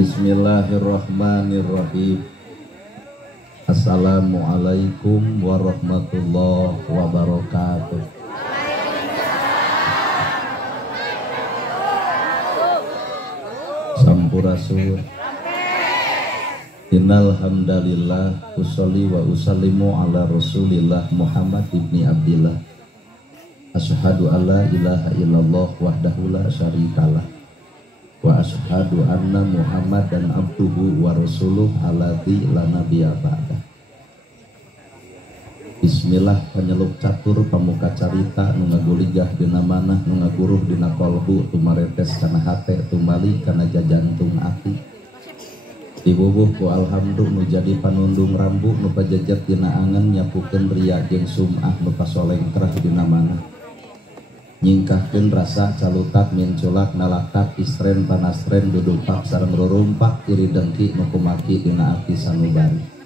Bismillahirrahmanirrahim. Assalamualaikum warahmatullahi wabarakatuh. Sampurasun. Innal hamdalillah usolli wa usallimu ala Rasulillah Muhammad ibni Abdillah. Asyhadu alla ilaha illallah wahdahu la syarikalah wa asyhadu anna Muhammadan abduhu wa rasuluh alladzi la nabiyya ba'dah. Bismillah penyeluk catur pamuka carita nu ngaguligah dina manah nu ngaguruh dina kolbu tumaretes kana hate tumali kana jajantung ati. Dibubuh ku alhamdulillah nu jadi panundung rambu nu pajajet dina angen nyapukeun ria jeung sum'ah nu pasolengkrah dina manah. Nyingkahkeun rasa calutak minculak nalatak istren panastren dudupak sareng rurumpak iri dengki nu kumaki dina ati sanubari.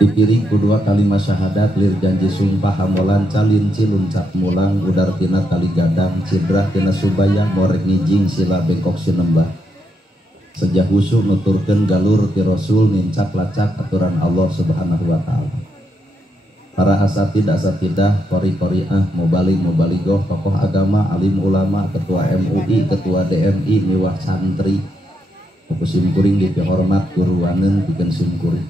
Dipiring kedua kalimat syahadat lir janji sumpah hamolan calin cilun cap mulang udar tina tali gadang cidra tina subaya morek ngijing sila bengkok sinembah. Sejak husu nuturkeun galur ti Rasul nincak lacak aturan Allah Subhanahu wa taala. Para asatidah qori-qoriah mubalik-mubaligoh tokoh agama alim ulama ketua MUI ketua DMI miwah santri pukusim kuring dipihormat guruaneun pikeun simkuring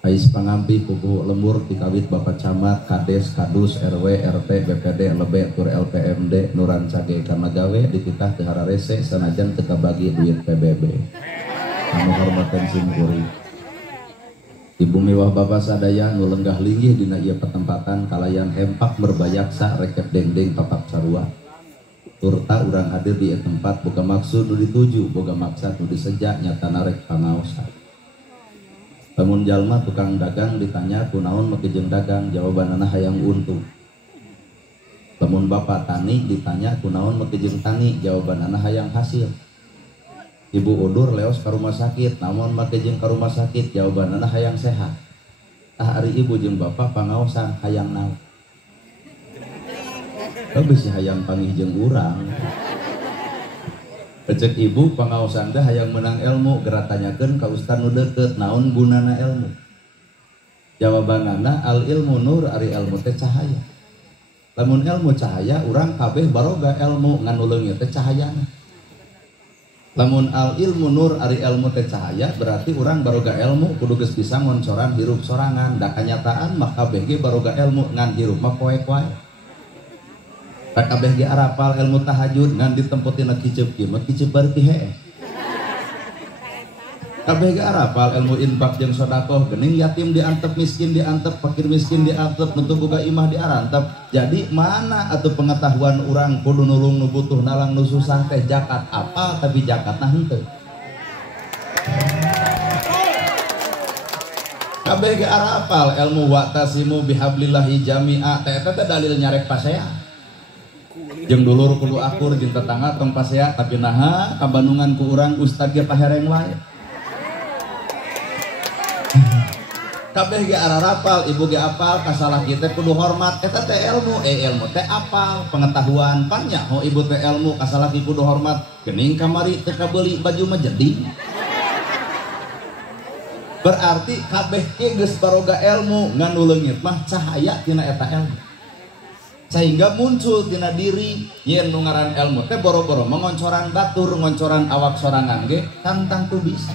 ais pangampi puguh lembur dikawit Bapak Camat Kades Kadus RW RT BPD Lebe tur LPMD nuran cage kamagawe dipitah teu hararese sanajan teu kabagi duit PBB. Anu hormaten simkuring Ibu mewah Bapak sadaya nu lenggah linggih dina ieu petempatan kalayan hempak berbayaksa reket dengdeng papak sarua. Turta urang hadir di tempat boga maksud nu dituju boga maksud nu disejak nyatana rek pangaosan. Lamun jalma tukang dagang ditanya kunaon make jeung dagang jawabanana hayang untung. Lamun bapak tani ditanya kunaon make jeung tani jawabanana hayang hasil. Ibu udur leos ke rumah sakit namun make jeung ka rumah sakit jawabanana hayang sehat. Tah ari ibu jeung bapak pangaosan hayang naon? Bisi hayang panggih jeung urang. Cek ibu pangaosan teh hayang menang ilmu gerak tanyakeun ka ustaz nu deukeut naon gunana ilmu. Jawabanana al ilmu nur ari ilmu teh cahaya. Lamun ilmu cahaya urang kabeh baroga ilmu ngan uleungnya teh cahayana. Lamun al ilmu nur ari ilmu teh cahaya berarti urang baroga ilmu kudu geus bisa ngoncoran hirup sorangan da kanyataan mah kabeh ge baroga ilmu ngan hirup mah poek wae. Tak kabeh ge arapal ilmu tahajud ngan ditemputina kiceup kieu mah kiceup bari ti heuh. Kabeh ge arapal ilmu infak jeung sedekah geuning yatim diantep miskin diantep fakir miskin diantep nu boga imah diarantep. Jadi mana atuh pengetahuan urang kudu nulung nu butuh nalang nu susah teh zakat apa tapi zakatna henteu. Kabeh ge arapal ilmu wa'tasimu bihablillahi jami'a teh eta teh dalil nyarek pasea. Jeung dulur kudu akur jeung tetangga tong pasea tapi naha kabandungan ku urang ustad ge pahereng wae. Kabeh ge ararapal ibu ge apal kasalah kita kudu hormat eta teh ilmu ilmu teh apal pengetahuan pannya ho ibu teh ilmu kasalah kudu hormat geuning kamari teu kabeuli baju mah jadi. Berarti kabeh ge geus baroga ilmu ngan uleungit mah cahaya tina eta ilmu. Sehingga muncul tina diri yen nu ngaran ilmu teh boro-boro mengoncoran batur ngoncoran awak sorangan ge tantang tu bisa.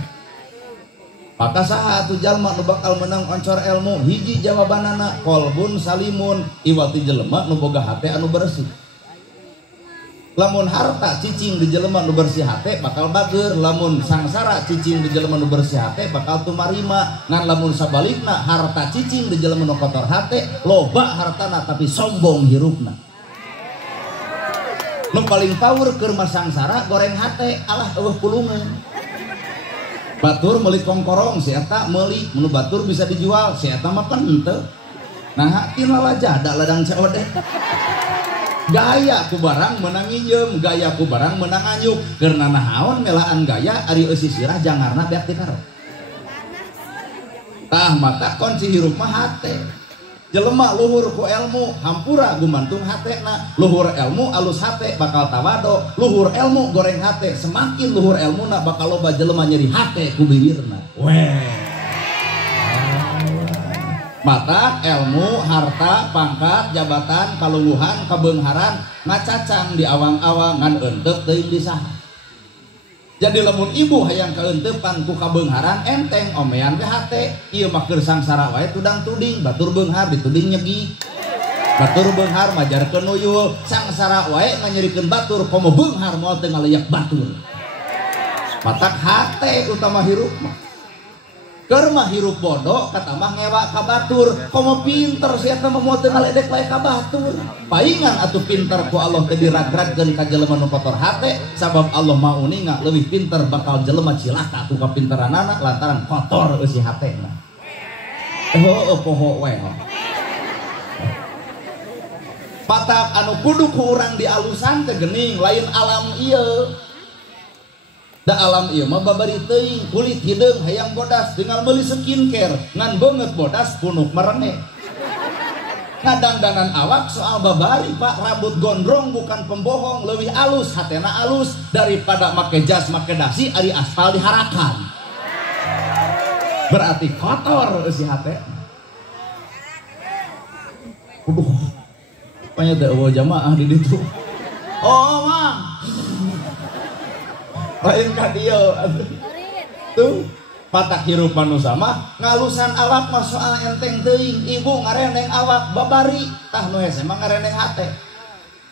Maka saha atuh jalma nu bakal menang oncor ilmu hiji jawabanana qalbun salimun iwati jelema nu boga hate anu bersih. Lamun harta cicing di jelema nu bersih hate bakal bageur, lamun sangsara cicing di jelema nu bersih hate bakal tumarima. Ngan lamun sabalikna harta cicing di jelema nu kotor hate loba hartana tapi sombong hirupna. Nu paling tawur keur sangsara goreng hate alah eueuh pulungan. Batur meuli kongkorong si eta meuli mun batur bisa dijual si eta mah pan henteu. Nah tina lajada ladang COD. Gaya ku barang menang ijem, gaya ku barang menang anyuk. Karena nahaon melaan gaya ari eusi sirah jangarna beak ti karo. Tah mata kunci hirup mah hate. Jelema luhur ku ilmu hampura gumantung hatena, luhur ilmu alus hate bakal tawado, luhur ilmu goreng hate, semakin luhur ilmu nak bakal loba jelema nyeri hate ku bibirna. Weh. Mata ilmu harta pangkat jabatan kaluluhan kabeungharan ngacacang di awang-awang ngan eunteup teuing di saha. Jadi lamun ibu hayang kaeuntepan ku kabeungharan enteng omean ge hate ieu mah keur sangsara wae tudang tuding batur beunghar dituding nyegi batur beunghar majarkeun uyul sangsara wae nganyerikeun batur komo beunghar moal teu ngaleyak batur matak hate utama hirup mah keur mah hirup bodoh kata mah ngewa ka batur komo pinter sia teh mah moal teu ngaledek wae ka batur paingan atuh pinter ku Allah teh diragragkeun ka jelema nu kotor hate sabab Allah mau ninga leuwih pinter bakal jelema cilaka ku kapinteranana lantaran kotor eusi hatena. Poho we. Patak anu kudu ku urang dialusan teh geuning lain alam ieu. Da alam ieu mah babari teuing kulit hideung hayang bodas tinggal meuli skincare ngan beungeut bodas punuk marene. Ngadangdanan awak soal babari pak rambut gondrong bukan pembohong leuwih alus hatena alus daripada make jas make dasi ari aspal diharakan. Berarti kotor eusi hate. Panya teh eueuh jamaah di ditu. Oh mah. Lain ka dieu tuh patak hirup manusia mah ngalusan awak mah soal enteng teuing ibu ngareneng awak babari tah nu hese mah ngareneng hate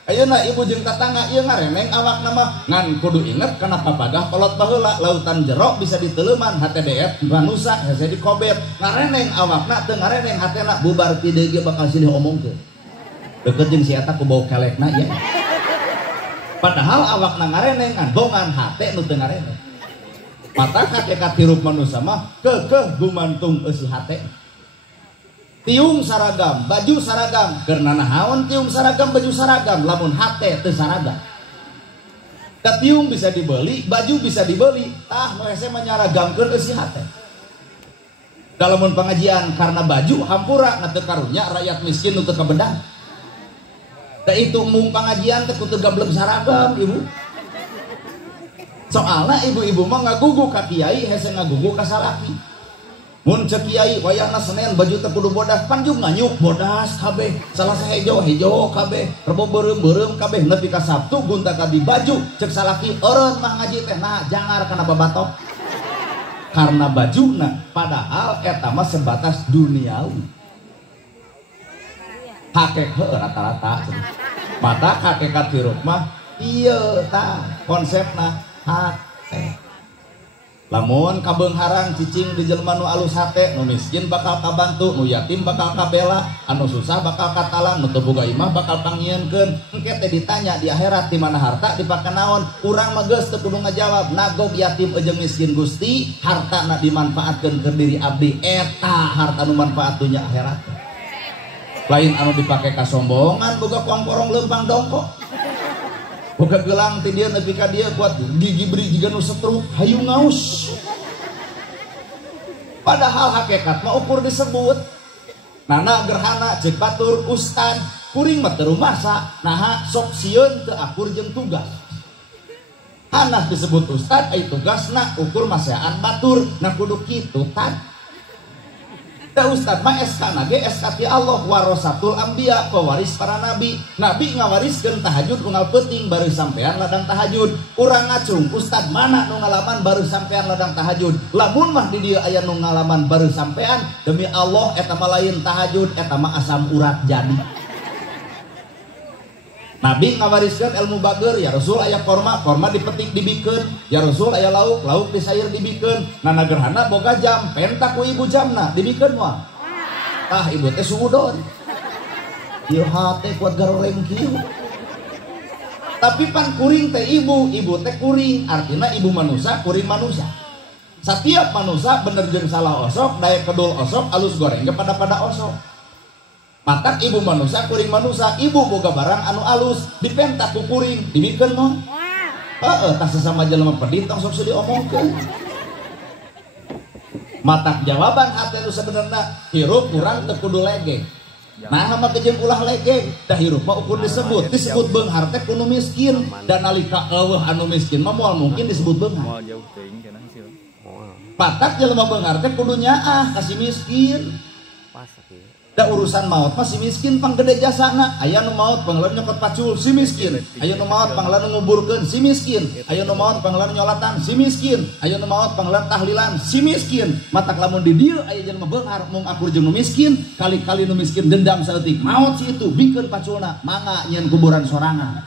ayeuna ibu jeung tatangga ieu ngareneng awak nama ngan kudu inget kana papagah kolot baheula lautan jero bisa diteleuman hate deet manusia hese dikobet ngareneng awakna teu ngareneng hatena bubar ti deui bakal silih omongkeun deukeut jeung si eta ku bau kelekna ya. Padahal awakna ngareneng bongan hate nu teu ngareneng. Mata hakikat hirup manusia mah keukeuh gumantung eusi hate. Tiung saragam, baju saragam, keur nahaon tiung saragam, baju saragam, lamun hate teu saragam. Da tiung bisa dibeli, baju bisa dibeli, tah nu hese mah nyaragamkeun eusi hate. Kalamun pengajian karena baju hampura na teu karunya rakyat miskin nu teu kabedah. Da itu mung pengajian teh kudu gablem saragam ibu. Soalna ibu-ibu mah ngagugu ka kiai hese ngagugu ka salaki. Mun cek kiai wayahna Senin baju teh kudu bodas panjung nganyuk bodas kabeh. Salasa hejo kabeh, Rebo beureum-beureum kabeh nepi ka Sabtu gunta ka di baju cek salaki eureun mah ngaji teh nah jangar kana babatok. Karena bajuna padahal eta mah sebatas duniawi. Hakek rata-rata mata hakikat hirup mah ieu tah konsepna hate. Lamun kabeungharan cicing di jelema nu alus hate nu miskin bakal kabantu nu yatim bakal kabela anu susah bakal katalang nu teu boga imah bakal pangieunkeun engke teh ditanya di akhirat di mana harta dipake naon urang mah geus teu kudu ngajawab nagog yatim jeung miskin Gusti hartana dimanfaatkeun keur diri abdi eta harta nu manfaat dunya akhirat. Lain anu dipake kasombongan boga kongkorong lempang dongkok boga gelang ti dieu nepi ka dieu kuat gigi beri jiga nu setruk hayu ngaus padahal hakikat mah ukur disebut nana gerhana cek batur ustad kuring mah teu rumasa naha sok sieun teu akur jeung tugas hanah disebut ustad ai tugasna ukur maseaan batur na kudu kitu tan. Da ustad mah SK ge SK ti Allah warasatul anbiya pewaris para nabi. Nabi ngawariskeun tahajud unggal peuting baru sampean ladang tahajud. Urang ngacung ustad mana nu ngalaman baru sampean ladang tahajud. Lamun mah di dieu aya nu ngalaman baru sampean demi Allah eta mah lain tahajud eta mah asam urat jadi. Nabi ngawariskeun ilmu bager ya Rasul aya korma dipetik dibikeun ya Rasul aya lauk disair dibikeun nana gerhana boga jam pentak ku ibu jamna dibikeun moal tah ibu teh suudon ieu hate kuat garoreng kieu tapi pan kuring teh ibu teh kuring artina ibu manusia kuring manusia setiap manusia bener jeung salah osok daya kedul osok alus goreng pada osok matak ibu manusia kuring manusia ibu boga barang anu alus dipentak ku kuring dibikin no tak sesama jelema pedit tong sok diomongkeun matak jawaban hati nu sebenarnya hirup kurang teu kudu legeng nah mah kejeung ulah legeng dah hirup mah ukur disebut beunghar teh kudu miskin dan nalika eueuh anu miskin mah moal mungkin disebut beunghar matak jelema beunghar teh kudu nyaah kasih miskin da urusan maut masih miskin pang gede jasana aya nu maut pangeuleun nyokot pacul si miskin aya nu maut pangeuleun nguburkeun si miskin aya nu maut pangeuleun nyolatan si miskin aya nu maut pangeuleun tahlilan si miskin matak lamun di dieu aya jelema beunghar mung akur jeung nu miskin kali-kali nu miskin dendam saeutik maut si itu bikeun paculna mangga nyeun kuburan sorangan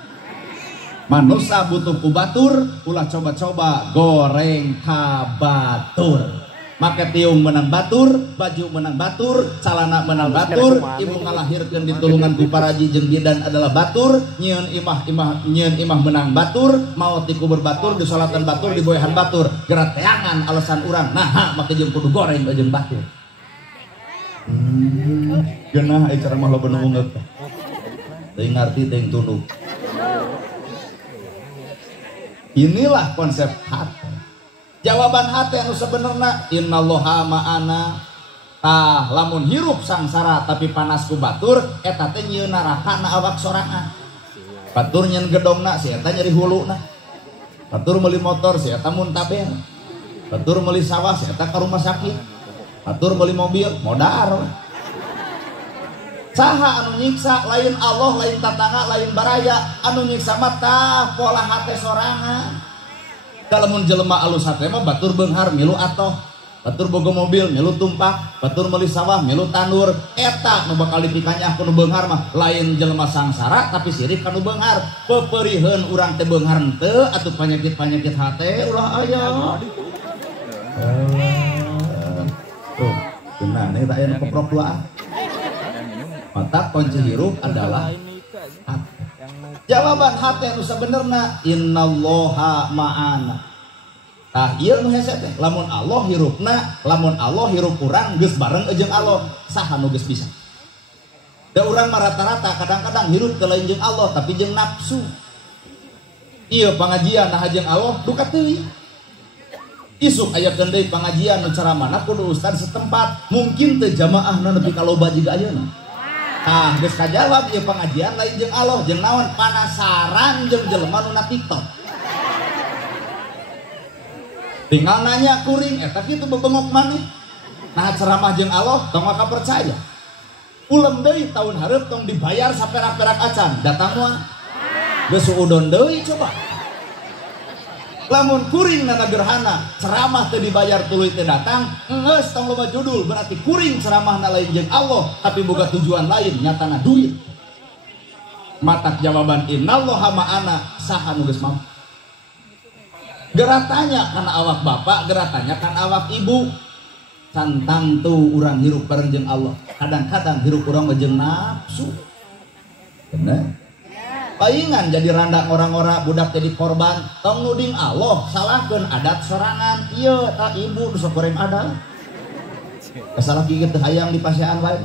manusia butuh ku batur ulah coba-coba goreng ka batur maka tiung menang batur, baju menang batur, celana menang batur, ibu ngalahirkeun ditulungan ku paraji jeung bidan adalah batur, nyieun imah menang batur, maot di kubur batur, disolatan batur, diboyahan batur, gerak teangan alasan urang. Nah, maka jeung kudu goreng jeung batur. Geunah aya cara mah loba nu ngeuk. Teuing ngarti teuing tunduk. Inilah konsep hati. Jawaban hati anu sebenarnya innallaha ma'ana tah lamun hirup sangsara tapi panas ku batur eta teh nyieun neraka na awak sorangan batur nyeun gedongna si eta nyeri huluna batur meuli motor si eta muntaber batur meuli sawah si eta ka rumah sakit batur meuli mobil modar saha anu nyiksa lain Allah lain tatangga lain baraya anu nyiksa mah tah pola hate sorangan. Kalamun jelema alus hate mah batur beunghar milu atoh, batur boga mobil milu tumpak, batur meuli sawah milu tandur, eta nu bakal dipikanya ku nu beunghar mah lain jelema sangsara tapi sirik ka nu beunghar. Peperieun urang teh beunghar henteu atuh panyakit-panyakit hate ulah aya. Tuh, geunah eta aya nu keprok duaan. Mata kunci hirup adalah hati. Jawaban hati anu sabenerna innallaha ma'ana. Tah ieu nu hese teh lamun Allah hirupna, lamun Allah hirup urang geus bareng jeung Allah, saha nu geus bisa? Da urang mah rata-rata kadang-kadang hirup teu lain jeung Allah tapi jeung nafsu. Ieu pangajian nah jeung Allah duka teuing. Isuk aya deui pangajian nu caramana kudu ustad setempat, mungkin teu jamaahna nepi ka loba jiga ayeuna. Ah, geus kajawab ieu pangajian lain jeung Allah jeung naon panasaran jeung jelema nu na TikTok. Tinggal nanya kuring eta kitu bebengok maneh. Nah ceramah jeung Allah tong maka percaya. Ulem deui tahun hareup tong dibayar saperak-perak acan, datang moal. Geus suudon deui coba. Lamun kuring nana gerhana ceramah teu dibayar tuluy teu datang geus tong loba judul berarti kuring ceramahna lain jeung Allah tapi boga tujuan lain nyatana duit. Matak jawaban innallaha ma'ana saha nu geus mampu. Geratanya kana awak bapak, geratanya kan awak ibu. Santang tuh urang hirup bareng jeung Allah. Kadang-kadang hirup urang jeung nafsu. Bener. Paingan jadi randang orang-orang budak jadi korban tong nuding Allah salahkeun adat sorangan ieu ta ibu nu sok goreng adat kasalaki teh hayang di pasean wae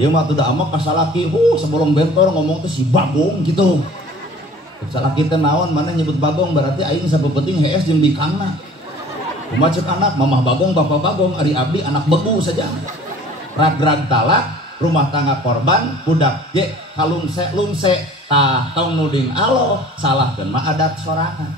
ieu mah teu da amok kasalaki sebelum bentor ngomong teh si Bagong gitu kasalaki teh naon mana nyebut Bagong berarti aing sabebeting hees jeung bikangna kumaha ceuk anak mamah Bagong bapak Bagong ari abdi anak bebu saja rag-rag talak rumah tangga korban budak ge kalungse lungse tah tong nuding Allah salahkeun mah adat sorangan.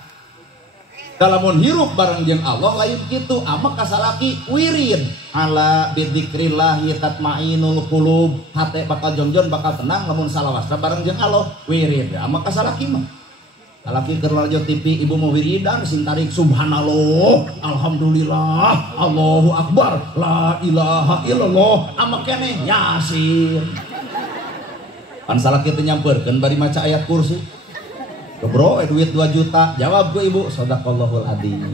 Kalamun hirup bareng jeung Allah lain kitu amak kasalaki wirid ala bidzikrillah tatmainul qulub hate bakal jongjon bakal tenang lamun salawasna bareng jeung Allah wirid amak kasalaki mah Kalaki keur radio TV ibu mau wiridan sing tarik subhanallah, alhamdulillah, Allahu akbar, la ilaha illallah, ama keneh yasin. Pan salah kita nyamperkeun bari maca ayat kursi. Bro, duit 2 juta, jawab ku ibu, sadaqallahul adzim.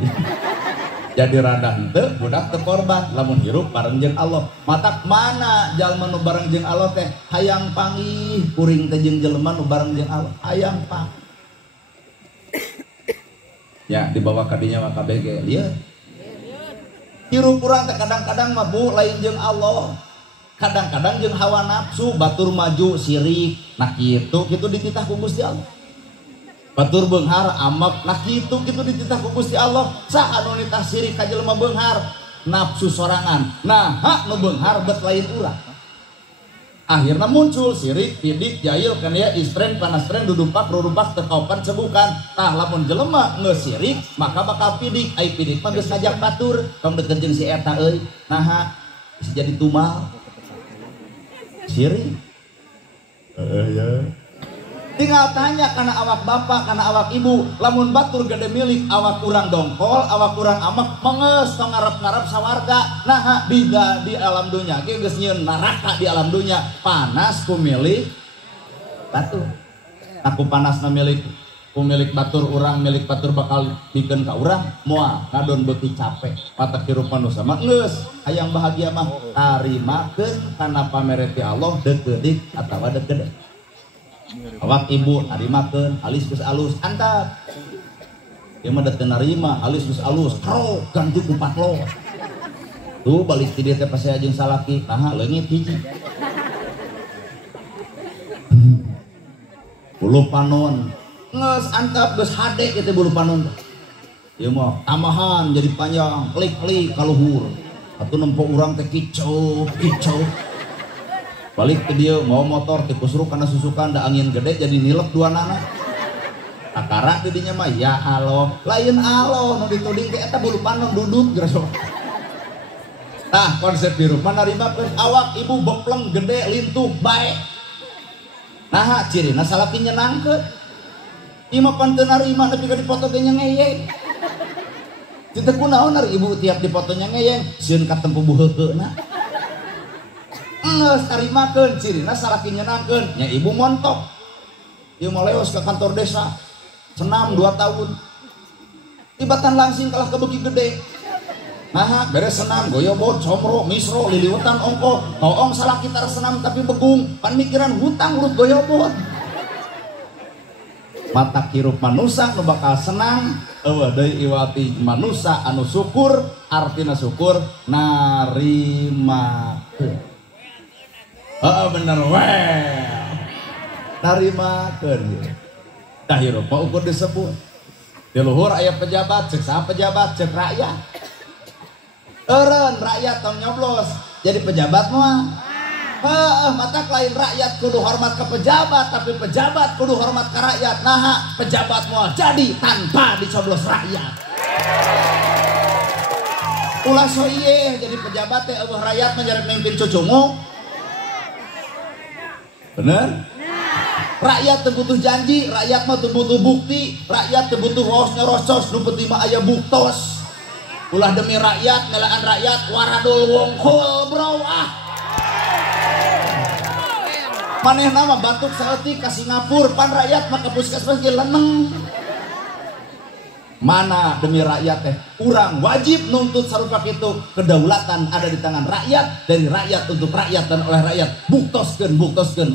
Jadi rada henteu budak teu korban lamun hirup bareng jeung Allah. Matak mana jalma nu bareng jeung Allah teh hayang panggih kuring teh jeung jelema nu bareng jeung Allah hayang panggih. Ya dibawa kadinya maka BG lihat hirup kurang kadang-kadang mah bu lain jeung Allah kadang-kadang jeung hawa nafsu batur maju sirik nah kitu dititah ku Gusti Allah batur beunghar amak nah kitu dititah ku Gusti Allah saha anu nitah sirik ka jelema beunghar nafsu sorangan nah hak nu beunghar bet lain urang akhirnya muncul sirik pidik jahil kan ya istren panas tren dudupak rurupak tekaupan cebukan tah lamun jelema ngesirik maka bakal pidik ai pidik mah geus ngajak batur tong deukeut jeung si eta euy naha bisa jadi tumal sirik ya tinggal tanya karena awak bapak karena awak ibu lamun batur gede milik awak kurang dongkol awak kurang amak menges tong ngarep-ngarep sawarga nah di alam dunia ge geus nyieun neraka di alam dunia panas ku milik batur aku panasna milik ku milik batur urang milik batur bakal pikeun ka urang moal kadon beuki capek patak hirup manusia mah geus hayang bahagia mah tarimakeun kana pamere ti Allah deukedik atawa deukeut awak ibu narimakeun alis geus alus antap ieu mah teu narima alis geus alus karo ganti ku patlo tuh balik ti dieu teh pas saya jeung salaki naha leungit hiji bulu panon geus antap geus hade kitu bulu panon ieu mah tamahan jadi panjang klik-klik ka luhur atuh nempo urang teh kicau balik ke dia mau motor tikusruk karena susukan da angin gede jadi nilep dua nana akara didinya mah ya Allah lain Allah nu dituding ke eta bulu panon duduk geus nah konsep di rumah narimakeun awak ibu bepleng gede lintuh bae nah cirina salaki nyenangkeun ieu mah pan teu narima nepi ka dipoto ge nyengeyeng teu kunaon ari ibu tiap dipotonya ngeyeng sieun katempo buheukeuna geus tarimakeun cirina salaki nyenangkeun nya ibu montok ieu mah leos ke kantor desa senam 2 tahun tibatan langsing kalah ke beuki gede nah beres senam goyobot somro misro liliwetan ongko toong salaki tar senam tapi begung pan mikiran hutang urut goyobot mata hirup manusia nu bakal senang eueuh deui iwati manusia anu syukur artina syukur narimakeun bener well narimakeun tah hirup mah ukur disebut di luhur aya pejabat ceuk saha pejabat ceuk rakyat eureun rakyat tong nyoblos jadi pejabat mah mata lain rakyat kudu hormat ke pejabat tapi pejabat kudu hormat ke rakyat nah pejabat mah jadi tanpa dicoblos rakyat ulah so ieu jadi pejabat teh eueuh rakyat menjadi pemimpin cucungu bener? Rakyat teu butuh janji, rakyat mah teu butuh bukti, rakyat teu butuh rosos nu penting mah aya buktos. Ulah demi rakyat, nelaan rakyat waradul wongkul bro manehna mah batuk saeutik ka Singapura pan rakyat mah ka puskesmas ge leneng. Mana demi rakyat teh urang wajib nuntut sarupa kitu kedaulatan ada di tangan rakyat dari rakyat untuk rakyat dan oleh rakyat buktoskeun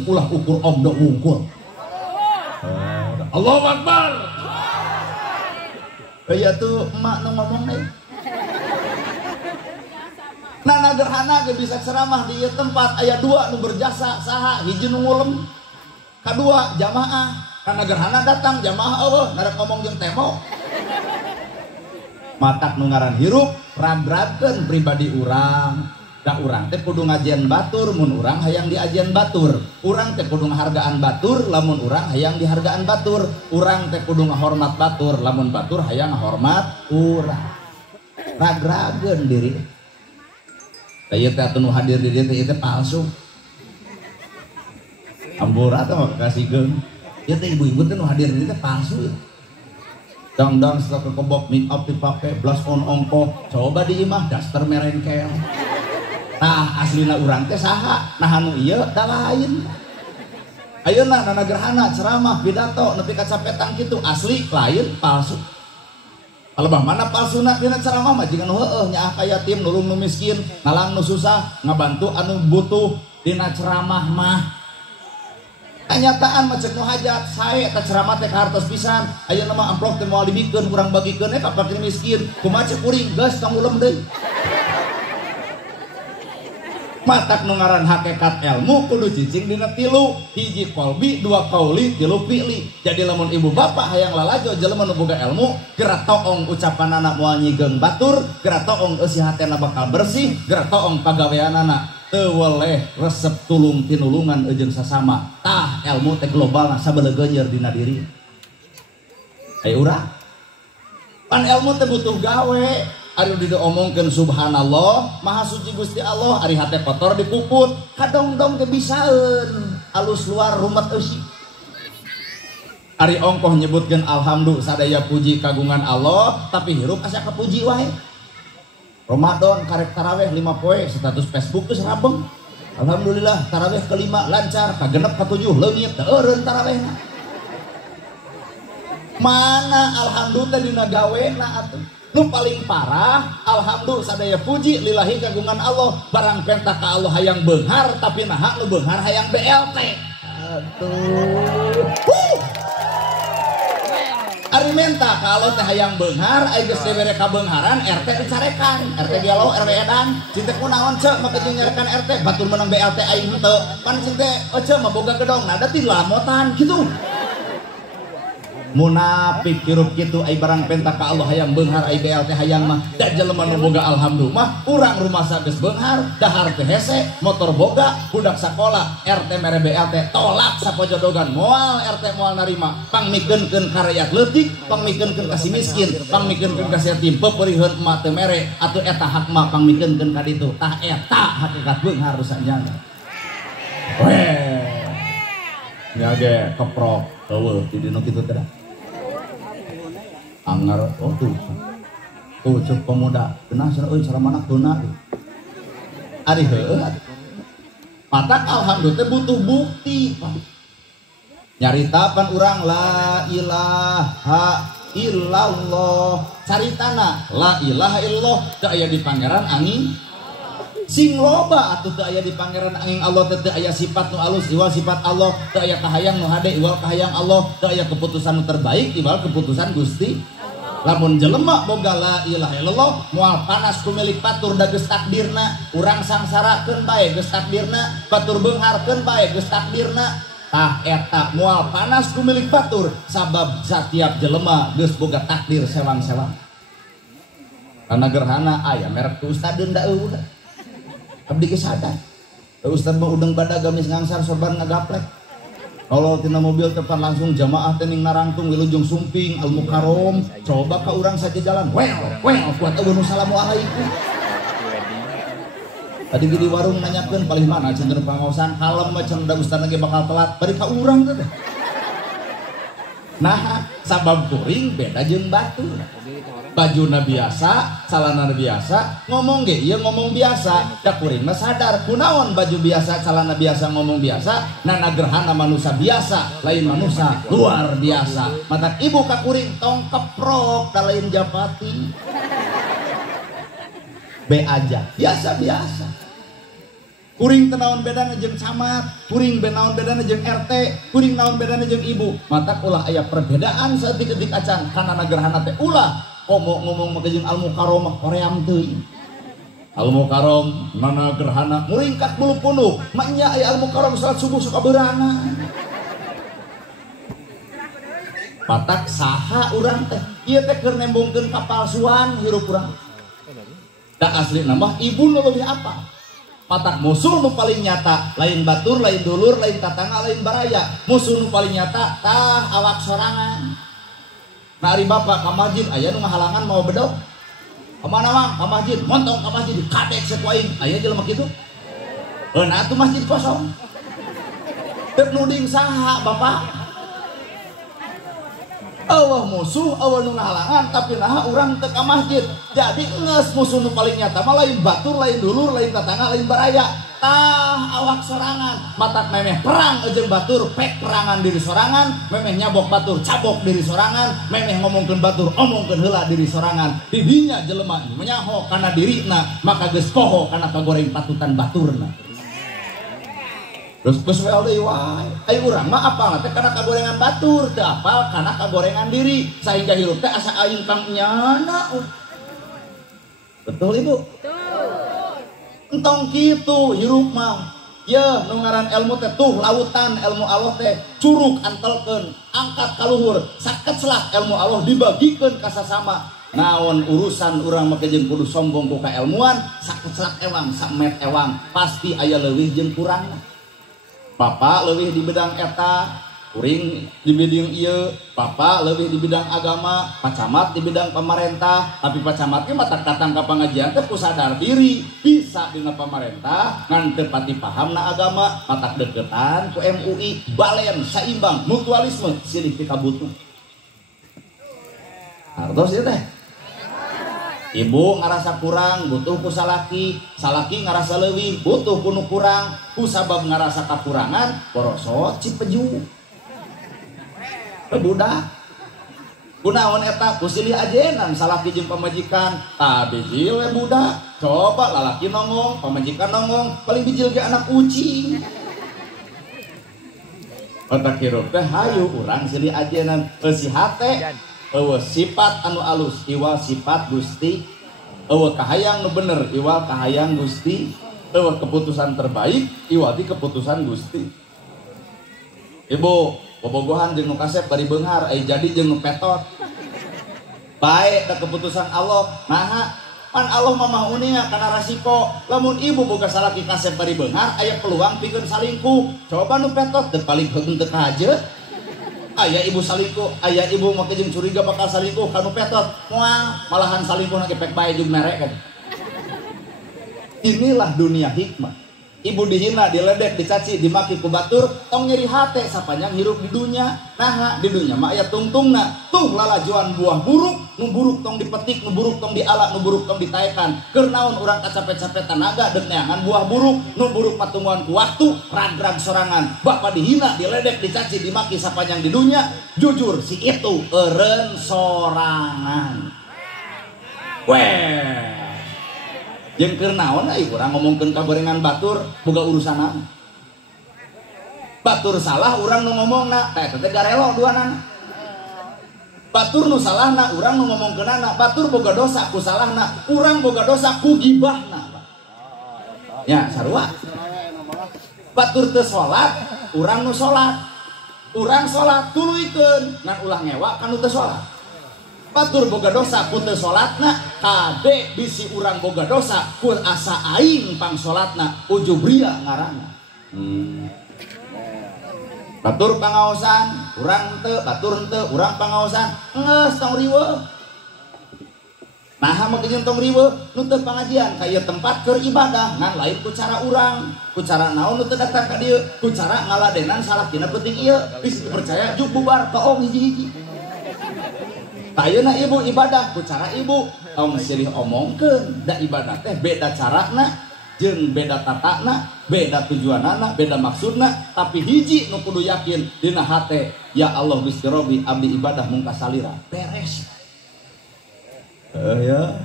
ulah ukur omdo wungkul Allahu Akbar aya tuh emak nu ngomong deui Nana gerhana ge bisa ceramah di tempat aya 2 nu berjasa saha hiji nu ngulem kadua jamaah karena gerhana datang jamaah eueuh ngarep ngomong jeung temo matak nu ngaran hirup ragrakeun pribadi urang da urang teh kudu ngajian batur mun urang hayang diajian batur urang teh kudu ngahargaan batur lamun urang hayang dihargaan batur urang teh kudu ngahormat batur lamun batur hayang ngahormat urang ragrakeun diri da ieu teh atuh nu hadir di dieu teh ieu teh palsu ampura teh mah kasihkeun ieu teh ibu-ibu teh nu hadir di dieu teh palsu dang setelah kekebok make up dipake blush on ongko coba di imah daster merengkel nah aslina urang teh saha nah anu ieu da lain ayeuna nana gerhana ceramah pidato nepi ka capetang kitu asli lain palsu kalebah mana palsuna dina ceramah mah jiga nu heueuh nyaah ka yatim nulung nu miskin ngalang nu susah ngabantu anu butuh dina ceramah mah kenyataan macet nu hajat sae eta ceramah teh hartos pisan ayeuna mah amplop teh moal dibikeun urang bagikeun ka fakir miskin kumaha cek kuring geus tong ulem deui matak nungaran hakikat ilmu kudu cicing dina tilu, hiji kolbi, dua kauli, tilu fi'li. Jadi lamun ibu bapak hayang lalajo jelema nu boga ilmu, geura toong ucapanana moal nyigeng batur, geura toong eusi hatena bakal bersih, geura toong pagaweanana teu weleh resep tulung tinulungan eujeun sasama. Tah ilmu teh globalna sabeulegeunyeur dina diri. Aya urang pan ilmu teh butuh gawe. Ari diomongkeun subhanallah maha suci Gusti Allah, ari hate kotor dipuput kadong-dong teh bisaeun alus luar rumet eusi. Ari ongkoh nyebutkeun alhamdulillah sadaya puji kagungan Allah tapi hirup asa kapuji wae. Ramadan karek tarawih 5 poe status Facebook geus rabeng. Alhamdulillah tarawih kelima lancar kagenep ka-7 leungit teu eureun tarawihna. Mana alhamdulillah dina gawena atuh. Nu paling parah alhamdulillah sadaya puji lillahi kagungan Allah barang penta ka Allah hayang beunghar tapi naha nu beunghar hayang BLT. Aduh. Ari menta ka Allah teh hayang beunghar aya geus dibere ka beungharan RT dicarekan RT galau RW edan cinta kunaon ceuk make nyarekan RT batur menang BLT aing henteu pan cinta ceuk mah boga gedong nada ti lamotan kitu. Munafik hirup kitu ai barang penta ka Allah hayang beunghar ai BLT hayang mah da jelema nu boga alhamdulillah mah urang rumah geus beunghar dahar teh hese motor boga budak sakola RT mere BLT tolak sapojodogan moal RT moal narima pangmikeunkeun ka rakyat leutik pangmikeunkeun ka si miskin pangmikeunkeun ka si yatim peperieun emak teu mere atuh eta hak mah pangmikeunkeun ka ditu tah eta hakikat beunghar rusaknya. Weh nya ge keprok eueuh di dina kitu teh anggar oh tuh cek pemuda kenal euy saramana keuna ari heueuh matak alhamdulillah butuh bukti Pak. Nyaritapan urang la ilaha illallah caritana la ilaha illallah teu aya di pangeran angin sing loba atuh teu aya di pangeran angin Allah teu aya sifat nu alus iwal sifat Allah teu aya kahayang nu hade iwal kahayang Allah teu aya keputusan nu terbaik iwal keputusan Gusti. Lamun jelema boga la ilaha illallah moal panas ku milik batur da geus takdirna urang sangsarakeun bae geus takdirna batur beungharkeun bae geus takdirna tah eta moal panas ku milik batur sabab setiap jelema geus boga takdir sewang-sewang. Karena gerhana aya merek tu ustadeun da eueuh abdi geus sadar ustad mah udeng badag gamis ngangsar sorban ngagaplek. Kalau tina mobil tepan langsung jamaah teh ning narangtung wilujeng sumping al mukarrom coba ka urang saja jalan well kuat eueuh nu assalamualaikum. Tadi di warung nanyakeun palih mana cenderung pangaosan kalem mah cenah da ustad ge bakal telat bari ka urang teh. Nah sabab kuring beda jeung batur. Bajuna biasa, calana biasa, ngomong ge ieu ngomong biasa. Da kuring mah sadar kunaon baju biasa, calana biasa, ngomong biasa. Nana gerhana manusia biasa, lain manusia luar biasa. Mata ibu ka kuring tong keprok da lain japati. Be aja, biasa-biasa. Kuring teu naon bedana jeung camat, kuring naon bedana jeung RT, kuring naon bedana jeung ibu. Mata ulah aya perbedaan saeutik-eutik acan kana gerhana teh ulah ngomong mah jeung al-mukarrom hoream teuing. Al-mukarrom mana gerhana muringkat bulu punuk mah nya aya al-mukarrom salat subuh suka beurana. Patak saha urang teh ieu teh keur nembongkeun kapalsuan hirup urang. Da aslina mah ibu nu leuwih apa? Patak musuh nu paling nyata lain batur lain dulur lain tatangga lain baraya. Musuh nu paling nyata tah awak sorangan. Nah ari bapak ka masjid aya nu ngahalangan mau bedog. Kemana mang? Ka masjid, montong ka masjid kadek sekuain. Aya jelema kitu. Euna atuh masjid kosong. Teu nuding saha bapak. Allah musuh, Allah nu ngahalangan tapi naha urang teu ka masjid. Jadi geus musuh nu paling nyata mah lain batur, lain dulur, lain tetangga, lain baraya. Tah awak sorangan matak memeh perang jeung batur pek perangan diri sorangan memeh nyabok batur cabok diri sorangan memeh ngomongkeun batur omongkeun heula diri sorangan di dinya jelema menyaho kana dirina maka geus poho kana kagoreng patutan baturna. Terus geus wel deui wae ai urang mah apal teh kana kagorengan batur teu apal kana kagorengan diri saingga hirup teh asa aing kang nyana. Betul ibu? Betul. entong kitu hirup mah ya nu ngaran ilmu teh tuh lautan ilmu Allah teh curug antelkeun angkat ka luhur sakecelak ilmu Allah dibagikeun ka sasama naon urusan urang make jeung kudu sombong ku kailmuan sakecelak ewang samet ewang pasti aya leuwih jeung kurangna Bapak leuwih di bidang eta kuring di bidang ieu Bapak leuwih di bidang agama Pak Camat di bidang pemerintah tapi Pak Camat ge mata datang ka pangajian teh ku sadar diri bisa dina pemerintah ngan teu pati pahamna agama matak deketan ku MUI balen saimbang mutualisme silih ti kabutna hartos ieu teh ibu ngerasa kurang butuh ku salaki ngerasa leuwih butuh ku nu kurang ku sabab ngerasa kakurangan borosot cipeju budak kunaon eta ku silih ajenan salaki jeung pamajikan tah biji we budak coba lalaki nongong pamajikan nongong paling bijil ge anak kucing otak hirup teh hayu urang silih ajenan si hate eueuh sifat anu alus iwal sifat Gusti eueuh kahayang nu bener iwal kahayang Gusti eueuh keputusan terbaik iwal ti keputusan Gusti ibu bobogohan jeung nu kasep bari beunghar ai jadi jeung nu petot bae ka keputusan Allah naha pan Allah mah uninga kana rasiko lamun ibu boga salaki kasep bari beunghar aya peluang pikeun salingkuh coba nu petot teu paling heukeun teu kahajeut aya ibu salingkuh aya ibu make jeung curiga bakal salingkuh kanu petot moal malahan salingkuh na pek bae jeung merek kan inilah dunia hikmah ibu dihina diledek dicaci dimaki ku batur tong nyeri hate sapanjang hirup di dunia nah di dunia mah aya tungtungna tuh lalajuan buah buruk nu buruk tong dipetik nu buruk tong dialak nu buruk tong ditaekan keur naon urang kacapet-capet tanaga deuk neangan buah buruk nu buruk patungguan ku waktu ragrag sorangan bapak dihina diledek dicaci dimaki sapanjang di dunia jujur si itu eureun sorangan weh jeung keur naon ai urang ngomongkeun kagorengan batur boga urusan batur salah urang nu ngomongna eta teh garelo duanana batur nu salahna urang nu ngomongkeunana batur boga dosa ku salahna urang boga dosa ku gibahna nya sarua batur teu salat urang nu salat urang salat tuluikeun ngan ulah ngewa kanu teu salat batur boga dosa ku teu salatna kade bisi urang boga dosa ku asa aing pang salatna ujubria ngaranna batur pangaosan urang teu batur henteu urang pangaosan geus tong riweuh nah mah jeung tong riweuh nu teu pangajian ka ieu tempat keur ibadah ngan lain ku cara urang ku cara naon nu teu datang ka dieu ku cara ngaladenan salakina penting ieu bisi percaya juk bubar kaong hiji-hiji ayeuna ibu ibadah ku cara ibu tong silih omongkeun da ibadah teh beda carana jeung beda tatana beda tujuanana beda maksudna tapi hiji nu kudu yakin dina hate ya Allah Gusti Robbi abdi ibadah mung ka salira beres ya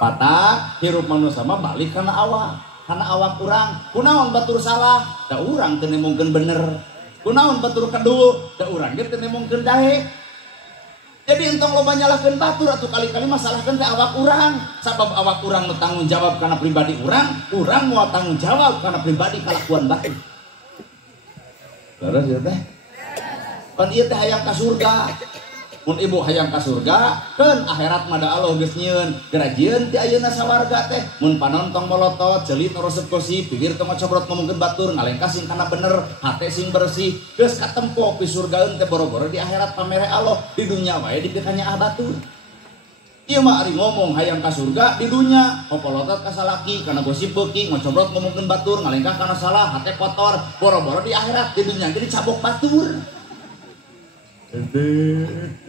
patah hirup manusia mah balik kana awak urang kunaon batur salah da urang teu nemongkeun bener kunaon batur kaduh da urang ge teu nemongkeun dae jadi entong loba nyalahkeun batur atuh kali-kali masalahkeun teh awak urang sabab awak urang nu tanggung jawab kana pribadi urang moal tanggung jawab kana pribadi kalakuan batur terus ya teh pan ieu teh hayang ka surga mun ibu hayang ka surga keun akhirat mah da Allah geus nyieun gerajieun ti ayeuna sawarga teh mun panontong molotot jeulit norosep gosip pikir tong cobrot ngomongkeun batur ngalengka sing kana bener hate sing bersih geus katempo pi surgaeun teh boro-boro di akhirat pamere Allah di dunya wae dipikanya batur ieu mah ari ngomong hayang ka surga di dunya popolotot ka salaki kana gosip beuki ngocobrot ngomongkeun batur ngalengka kana salah hate kotor boro-boro di akhirat di dunya ge dicabok batur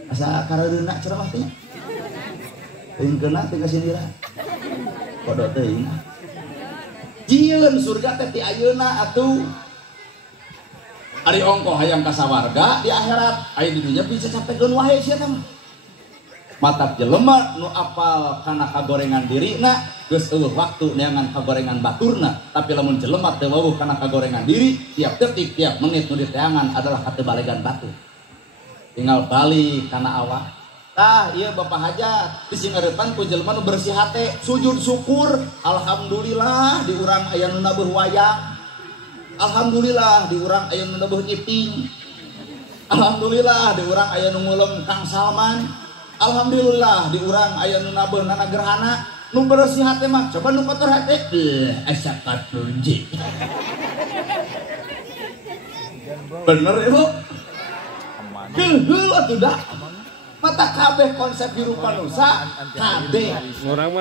asa kareuna ceramah teh engkeuna teh kasindira podo teuing jieun surga teh ti ayeuna atuh ari ongko hayang ka sawarga di akhirat aya di dunya bisa capekeun wae sia teh matak jelema nu apal kana kagorengan dirina geus eueuh waktu neangan kagorengan baturna tapi lamun jelema teu weuh kana kagorengan diri tiap detik tiap menit nu diteangan adalah katebalegan batur tinggal balik karena awak Tah iya Bapak hajat disingarepan ku jelema nu bersih hate sujud syukur alhamdulillah di urang aya nu nabuh wayang, alhamdulillah di urang aya nu nabuh iping, alhamdulillah di urang aya nu ngulem Kang Salman, alhamdulillah di urang aya nu nabuh Nana Gerhana. Nu bersih hate mah coba nu kotor hate asa katunji. Bener Ibu? Heul atuh dah. Mata kabeh konsep hirup manusia kade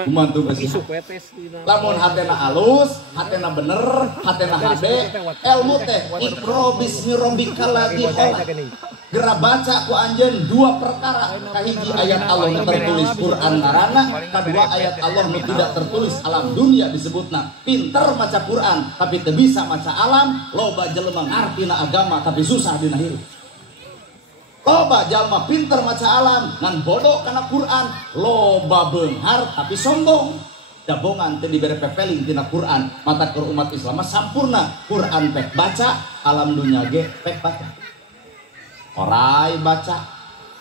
kumantu isu lamun hatena alus hatena bener hatena hade ilmu teh ikro bismi rombika lagi khola gera baca ku anjeun dua perkara kahiji ayat Allah nu tertulis Quran ngaranna kadua ayat Allah nu tidak tertulis alam dunia disebutna pinter maca Quran tapi teu bisa maca alam loba jelema ngartina agama tapi susah dina hirup. Loba jalma pinter maca alam ngan bodoh kana Quran loba beunghar tapi sombong dabongan teu dibere pepeling tina Quran mata keur umat Islam sampurna Quran pek baca alam dunya ge pek baca orai baca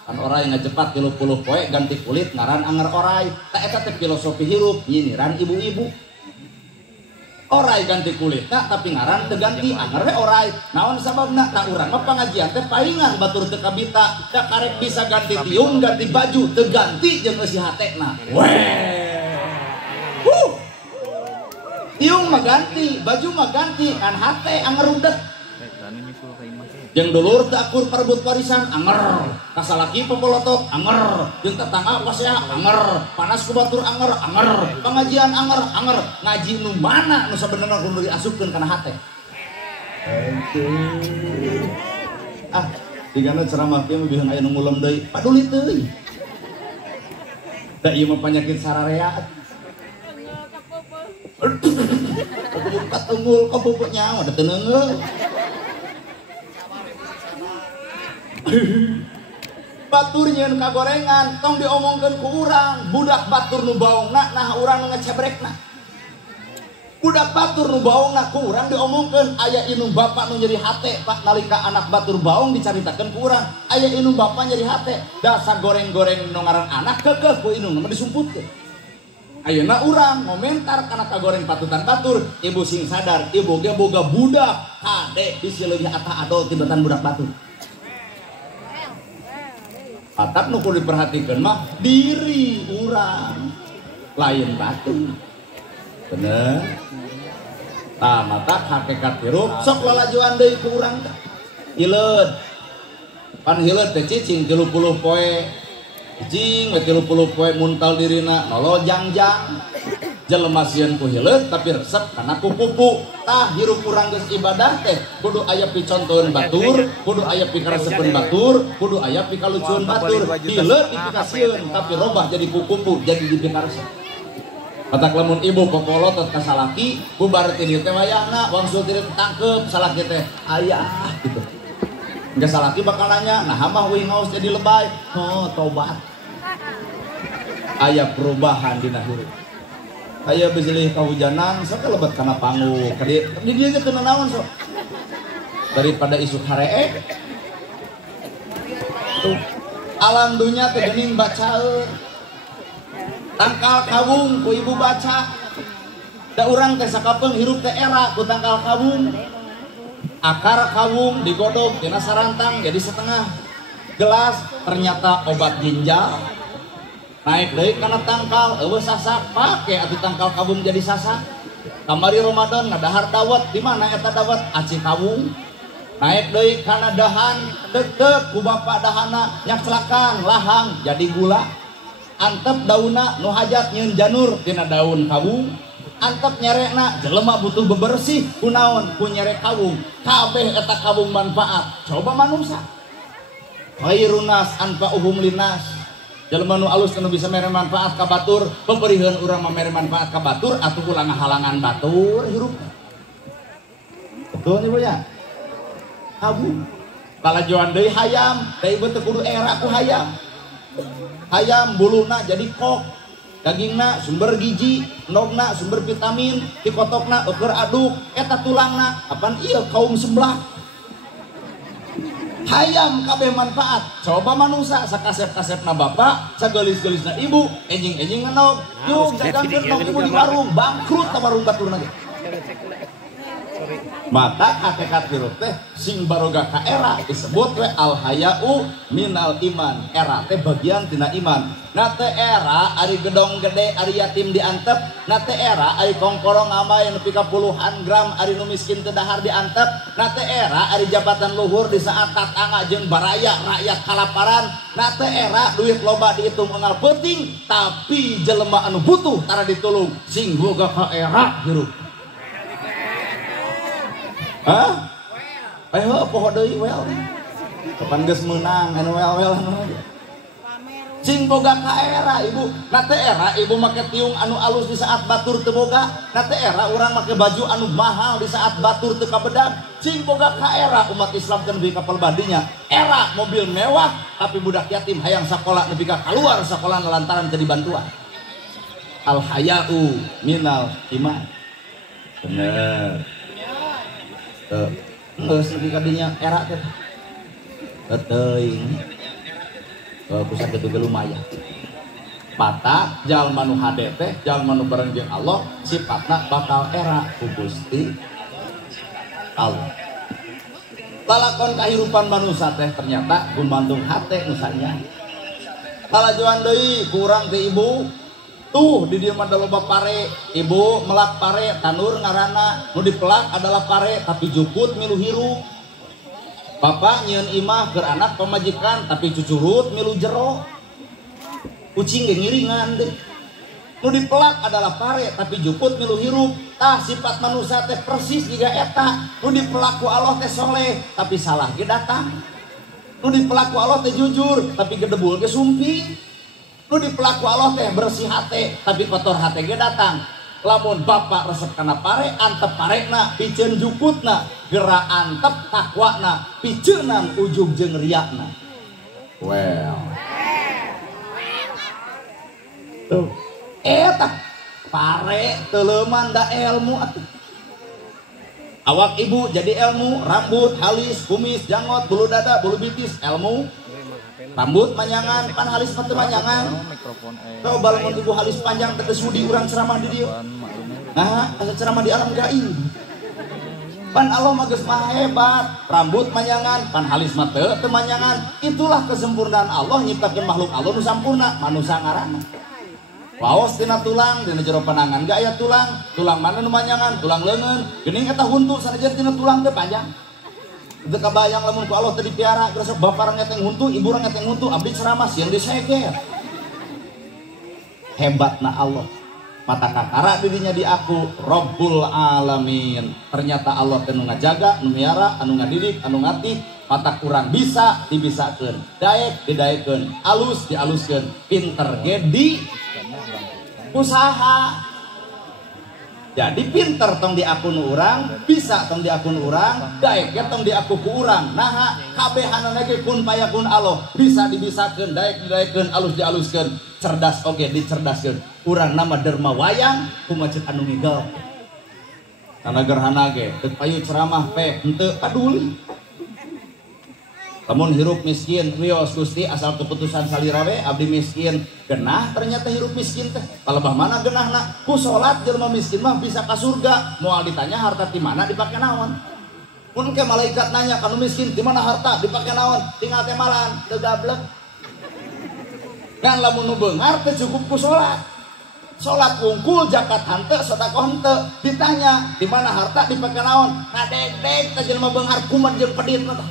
kan orai ngajepat 30 poe ganti kulit ngaran anger orai ta eta teh filosofi hirup nyiniran ibu-ibu orai ganti kulit nah tapi ngaran teu ganti anger we orai naon sababna tak urang mah pangajian teh paingan batur teu kabita da karek bisa ganti tiung ganti baju teu ganti jeung eusi hatena tiung mah ganti baju mah ganti kan hate anger udet jeung dulur teu akur perebut warisan anger kasalaki pepolotok anger jeung tetangga pasea anger panas ku batur anger pengajian anger ngaji nu mana nu sabenerna kudu diasupkeun kana hate digana ceramah kieu mah biheung aya nu ngulem deui paduli teuing da ieu mah panyakit sararea katunggul ka pupuk nyawa da teu neungeul batur nyeun kagorengan tong diomongkeun ku urang budak batur nu baungna nah urang nu ngecebrekna budak batur nu baungna ku urang diomongkeun aya inung bapa nu nyeri hate pak nalika anak batur baung dicaritakeun ku urang aya inung bapa nyeri hate da sagoreng-goreng nu ngaran anak keukeuh ku inung mah disumputkeun ayeuna urang ngomentar kana kagoreng patutan batur ibu sing sadar ibu ge boga budak kade bisi leuwih atah ado tibatan budak batur. Atap nu kudu diperhatikeun mah diri urang lain batu bener tah mata hakikat hirup sok lalajuan deui ku urang teh hileud pan hileud teh cicing 30 poe cicing 30 poe muntal dirina nolojangjang jelema sieun ku hileud tapi resep kana ku pupu tah hirup urang geus ibadah teh kudu aya picontoeun batur kudu aya pikaresepeun batur kudu aya pikalucueun batur hileud dipikasieun tapi robah jadi ku pupu jadi dipikaresep kata lamun ibu kokolotot ka salaki bubar ti dieu teh wayahna wangsul ti tangkep salaki teh aya gitu engke salaki bakal nanya nah mah weuing ngaos jadi lebay oh tobat aya perubahan dina hirup aya bejelih kahujanan sok lebat kana pangu di dieu ge teu naon sok daripada isuk haree tuh alam dunya teh geuning bacaeun tangkal kawung ku ibu baca da urang teh sakapeung hirup teh era ku tangkal kawung akar kawung digodog tina sarantang jadi setengah gelas ternyata obat ginjal naik deui kana tangkal eueuh sasak pake atuh tangkal kawung jadi sasak kamari Ramadan ngadahar dawet di mana eta dawet aci kawung naik deui kana dahan deuk ku bapa dahana nyaclakan lahang jadi gula antep daunna nu hajat nyieun janur tina daun kawung antep nyerekna jelema butuh bebersih kunaon ku nyerek kawung kabeh eta kawung manfaat coba manusia khairunas anfa'uhum linnas jelema nu alus nu bisa mere manfaat ka batur peupeurieun urang mah mere manfaat ka batur atuh ulah ngahalangan batur hirup betul ibu ya kawung kalajuan deui hayam da ieu teh kudu era ku hayam hayam buluna jadi kok dagingna sumber gizi nogna sumber vitamin dikotokna keur aduk eta tulangna apaan ieu kaum sebelah hayam kabeh manfaat. Coba manusia sakasep-kasepna bapak, sagelis-gelisna ibu, enjing-enjing ngenog. Yuk jagangkeun nog ibu di warung, bangkrut ta warung baturna ge. Maka hakikat hirup teh sing baroga ka era disebut we al hayau minal iman. Era teh bagian tina iman. Na teh era ari gedong gede ari yatim diantep, na teh era ari kongkorong amai nepi ka puluhan gram ari nu miskin teu dahar diantep, na teh era ari jabatan luhur di saat tatangga jeung baraya rakyat kalaparan, na teh era duit loba dihitung engal peuting tapi jelema anu butuh tara ditulung sing boga ka era hirup. Hah? Ayo poho deui wel. Kapan geus meunang anu wel-wel anu. Cing boga ka era ibu. Na teh era ibu make tiung anu alus di saat batur teu boga. Na teh era urang make baju anu mahal di saat batur teu kabedag. Cing boga ka era umat Islam teu nepi kapal bandinya. Era mobil mewah tapi budak yatim hayang sakola nepi ka kaluar sakola lantaran teu dibantuan. Al hayau minal iman. Bener. Geus nepi ka dinya era teh. Teuing. Pusat kitu ge lumayan. Mata jalma nu hade teh jalma nu bareng jeung Allah sifatna bakal era ku Gusti Allah. Lalakon kahirupan manusia teh ternyata gumantung hate nu sanya. Kalajuan deui kurang ti ibu. Tuh di dieu mah loba pare, ibu melak pare tanur ngaranna, nu dipelak adalah pare tapi juput milu hirup. Bapak nyieun imah keur anak pamajikan tapi cucurut milu jero. Kucing ge ngiringan deui. Nu dipelak adalah pare tapi juput milu hirup. Tah sifat manusia teh persis jiga eta. Nu dipelak ku Allah teh soleh tapi salah ge datang. Nu dipelak ku Allah teh jujur tapi gedebul ge sumping. Nu dipelaku Allah teh bersih hate tapi kotor hate ge datang. Lamun bapak resep kana pare antep parekna piceun jukutna geura antep takwakna piceunan ujug jeung riakna. Well. Tuh. Eta pare teuleuman da ilmu atuh. Awak ibu jadi ilmu, rambut, halis, kumis, janggot, bulu dada, bulu bitis, ilmu. Rambut manyangan, pan halis mah manyangan. Kau balon ibu halis panjang tetes sudi urang ceramah di dieu. Nah, asa ceramah di alam gaib. Pan Allah mah geus maha hebat. Rambut manyangan, pan halis mah teu manyangan. Itulah kesempurnaan Allah nyiptakeun makhluk Allah nu sampurna, manusia ngaranna. Waos tina tulang, dina jero panangan ge aya tulang. Tulang mana nu manyangan? Tulang leungeun. Geuning eta huntu sanajan tina tulang teh panjang. Itu kabayang lamun ku Allah tadi piara terus bapak ngeteng huntu, ibu ngeteng huntu, abdi ceramah sieun diseger. Hebatna Allah. Mata kakara dirinya di aku Rabbul Alamin. Ternyata Allah teh nu ngajaga, nu miara, anu ngadidik, anu ngatih. Mata kurang bisa dibisakeun, daek didaekeun, alus dialuskeun, pinter ge di usaha. Jadi pinter tong diakun urang, bisa tong diakun urang, daek tong diaku ku urang. Nah, kabehana ge kun payakun Allah, bisa dibisakeun, daek didaekeun, alus dialuskeun, cerdas oge dicerdaskeun. Urang nama derma wayang kumaceuk anu ngigel. Kana gerhana ge teu payu ceramah pe henteu peduli. Lamun hirup miskin, wios Gusti asal keputusan salirawe abdi miskin. Genah ternyata hirup miskin teh. Kalebah mana genahna? Ku salat jelema miskin mah bisa ka surga. Moal ditanya harta di mana dipake naon? Mun ke malaikat nanya kanu miskin di mana harta dipake naon? Tinggal teh malan, teu gablek. Kan lamun nu beungar teh cukup ku salat. Salat wungkul zakat henteu sedekah henteu. Ditanya di mana harta dipake naon? Ngadeg-deg teh jelema beungar kumat jeung peditna tah.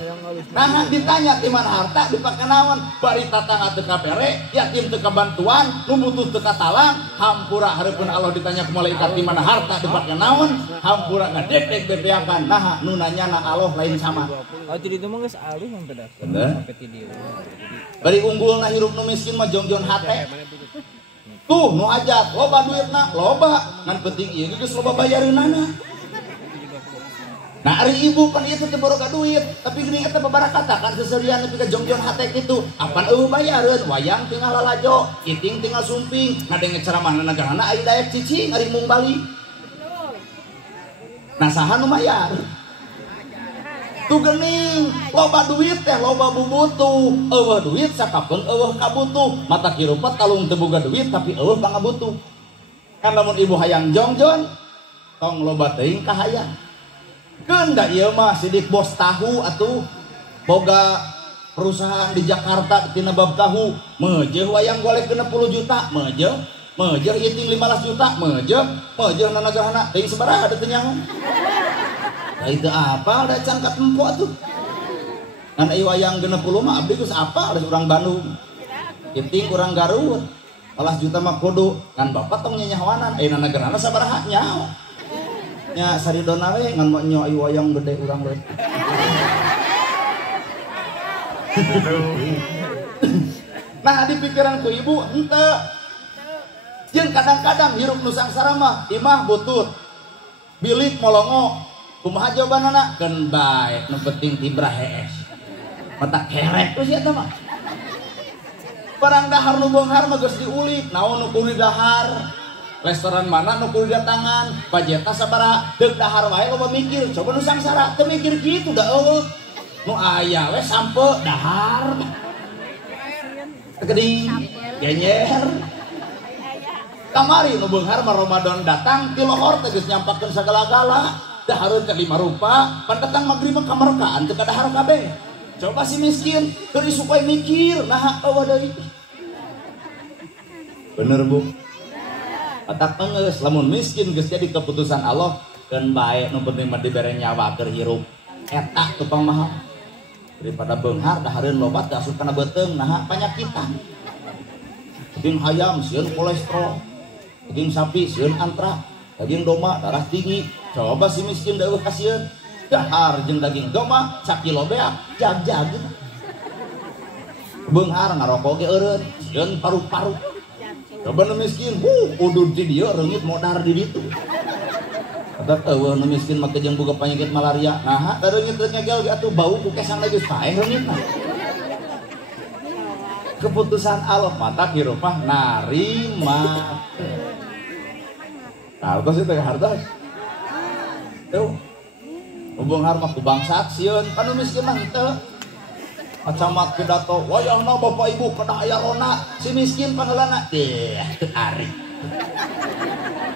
Nah ditanya di mana harta dipake naon? Bari tatangga teu kabere, yatim teu kabantuan, nu butuh teu katalang, hampura hareupeun Allah ditanya ku malaikat di mana harta dipake naon? Hampura ngadeg-deg bebeakan. Nah nu nanyana Allah lain sama. Oh jadi itu mah geus alus mah bedak. Sampai ti dieu. Bari unggulna hirup nu miskin mah jongjon hate. Tuh nu ajat loba duitna, loba. Ngan penting ieu geus loba bayareunana. Nah ari ibu pan ieu teh boga duit, tapi geuning eta babarakata kan seserian nepi ka jongjon hate kitu. Apan eueuh bayareun, wayang tinggal lalajo, iting tinggal sumping, ngadenge ceramahna nagarana aya daek cicing ari mung Bali. Nah saha nu mayar? tuh gening loba duit teh loba bubutuh eueuh duit sakapeung eueuh kabutuh mata kirupat kalung teu boga duit tapi eueuh pangabutuh kan lamun ibu hayang jongjon tong loba teuing kahayang keun da ieu mah sidik bos tahu atuh boga perusahaan di Jakarta tina bab tahu meujeuh wayang golek 60 juta meujeul iting 15 juta meujeul nanagahana teuing sabaraha da teu nyaho da itu apa da can katempo atuh kan ieu wayang 60 mah abdi geus apal da urang Bandung iting urang Garut 15 juta mah kudu kan bapak tong nyanyahoanan nanagahana sabaraha nyaho nya saridona we ngan nyo ieu wayang gede urang we nah di pikiranku ibu henteu jeung kadang-kadang hirup nu sangsara mah imah butut bilik molongo kumaha jawabanana keun bae nu penting tibra hees mata kerek we sia mah barang dahar nu beunghar mah geus diulik naon nu kudu dahar restoran mana nu kudu datangan pajeta sabaraha deuk dahar wae loba mikir coba nu sangsara teu mikir kitu da eueuh nu aya we sampe dahar geuning genyer kamari nu beunghar mah Ramadan datang ti lohor teh geus nyampakeun sagala-gala dahareun ka 5 rupa pan datang magrib kamarkaan teu kadahar kabeh coba si miskin keur supaya mikir nah eueuh deui bener bu otak pengeus lamun miskin geus jadi keputusan Allah keun bae nu penting mah dibere nyawa keur hirup eta teu mahal daripada beunghar dahareun lobat asup kana beuteung nah panyakitan daging hayam sieun kolesterol daging sapi sieun antrak daging domba darah tinggi coba si miskin da eueuh kasieun dahar jeung daging domba sakilo beak jag-jag beunghar ngarokok ge eureun sieun paru-paru coba nu miskin udud di dieu reungit modar di ditu adat eueuh nu miskin mah jeung boga panyakit malaria nah da reungit rek ngegel ge atuh bau ku kesang geus paeh reungitna keputusan Allah mata hirupah narima harta sih teh harta tuh beunghar mah ku bangsat sieun kan nu miskin mah henteu acamat pidato wayahna bapak ibu kedah aya rona si miskin pangeulana teh teu ari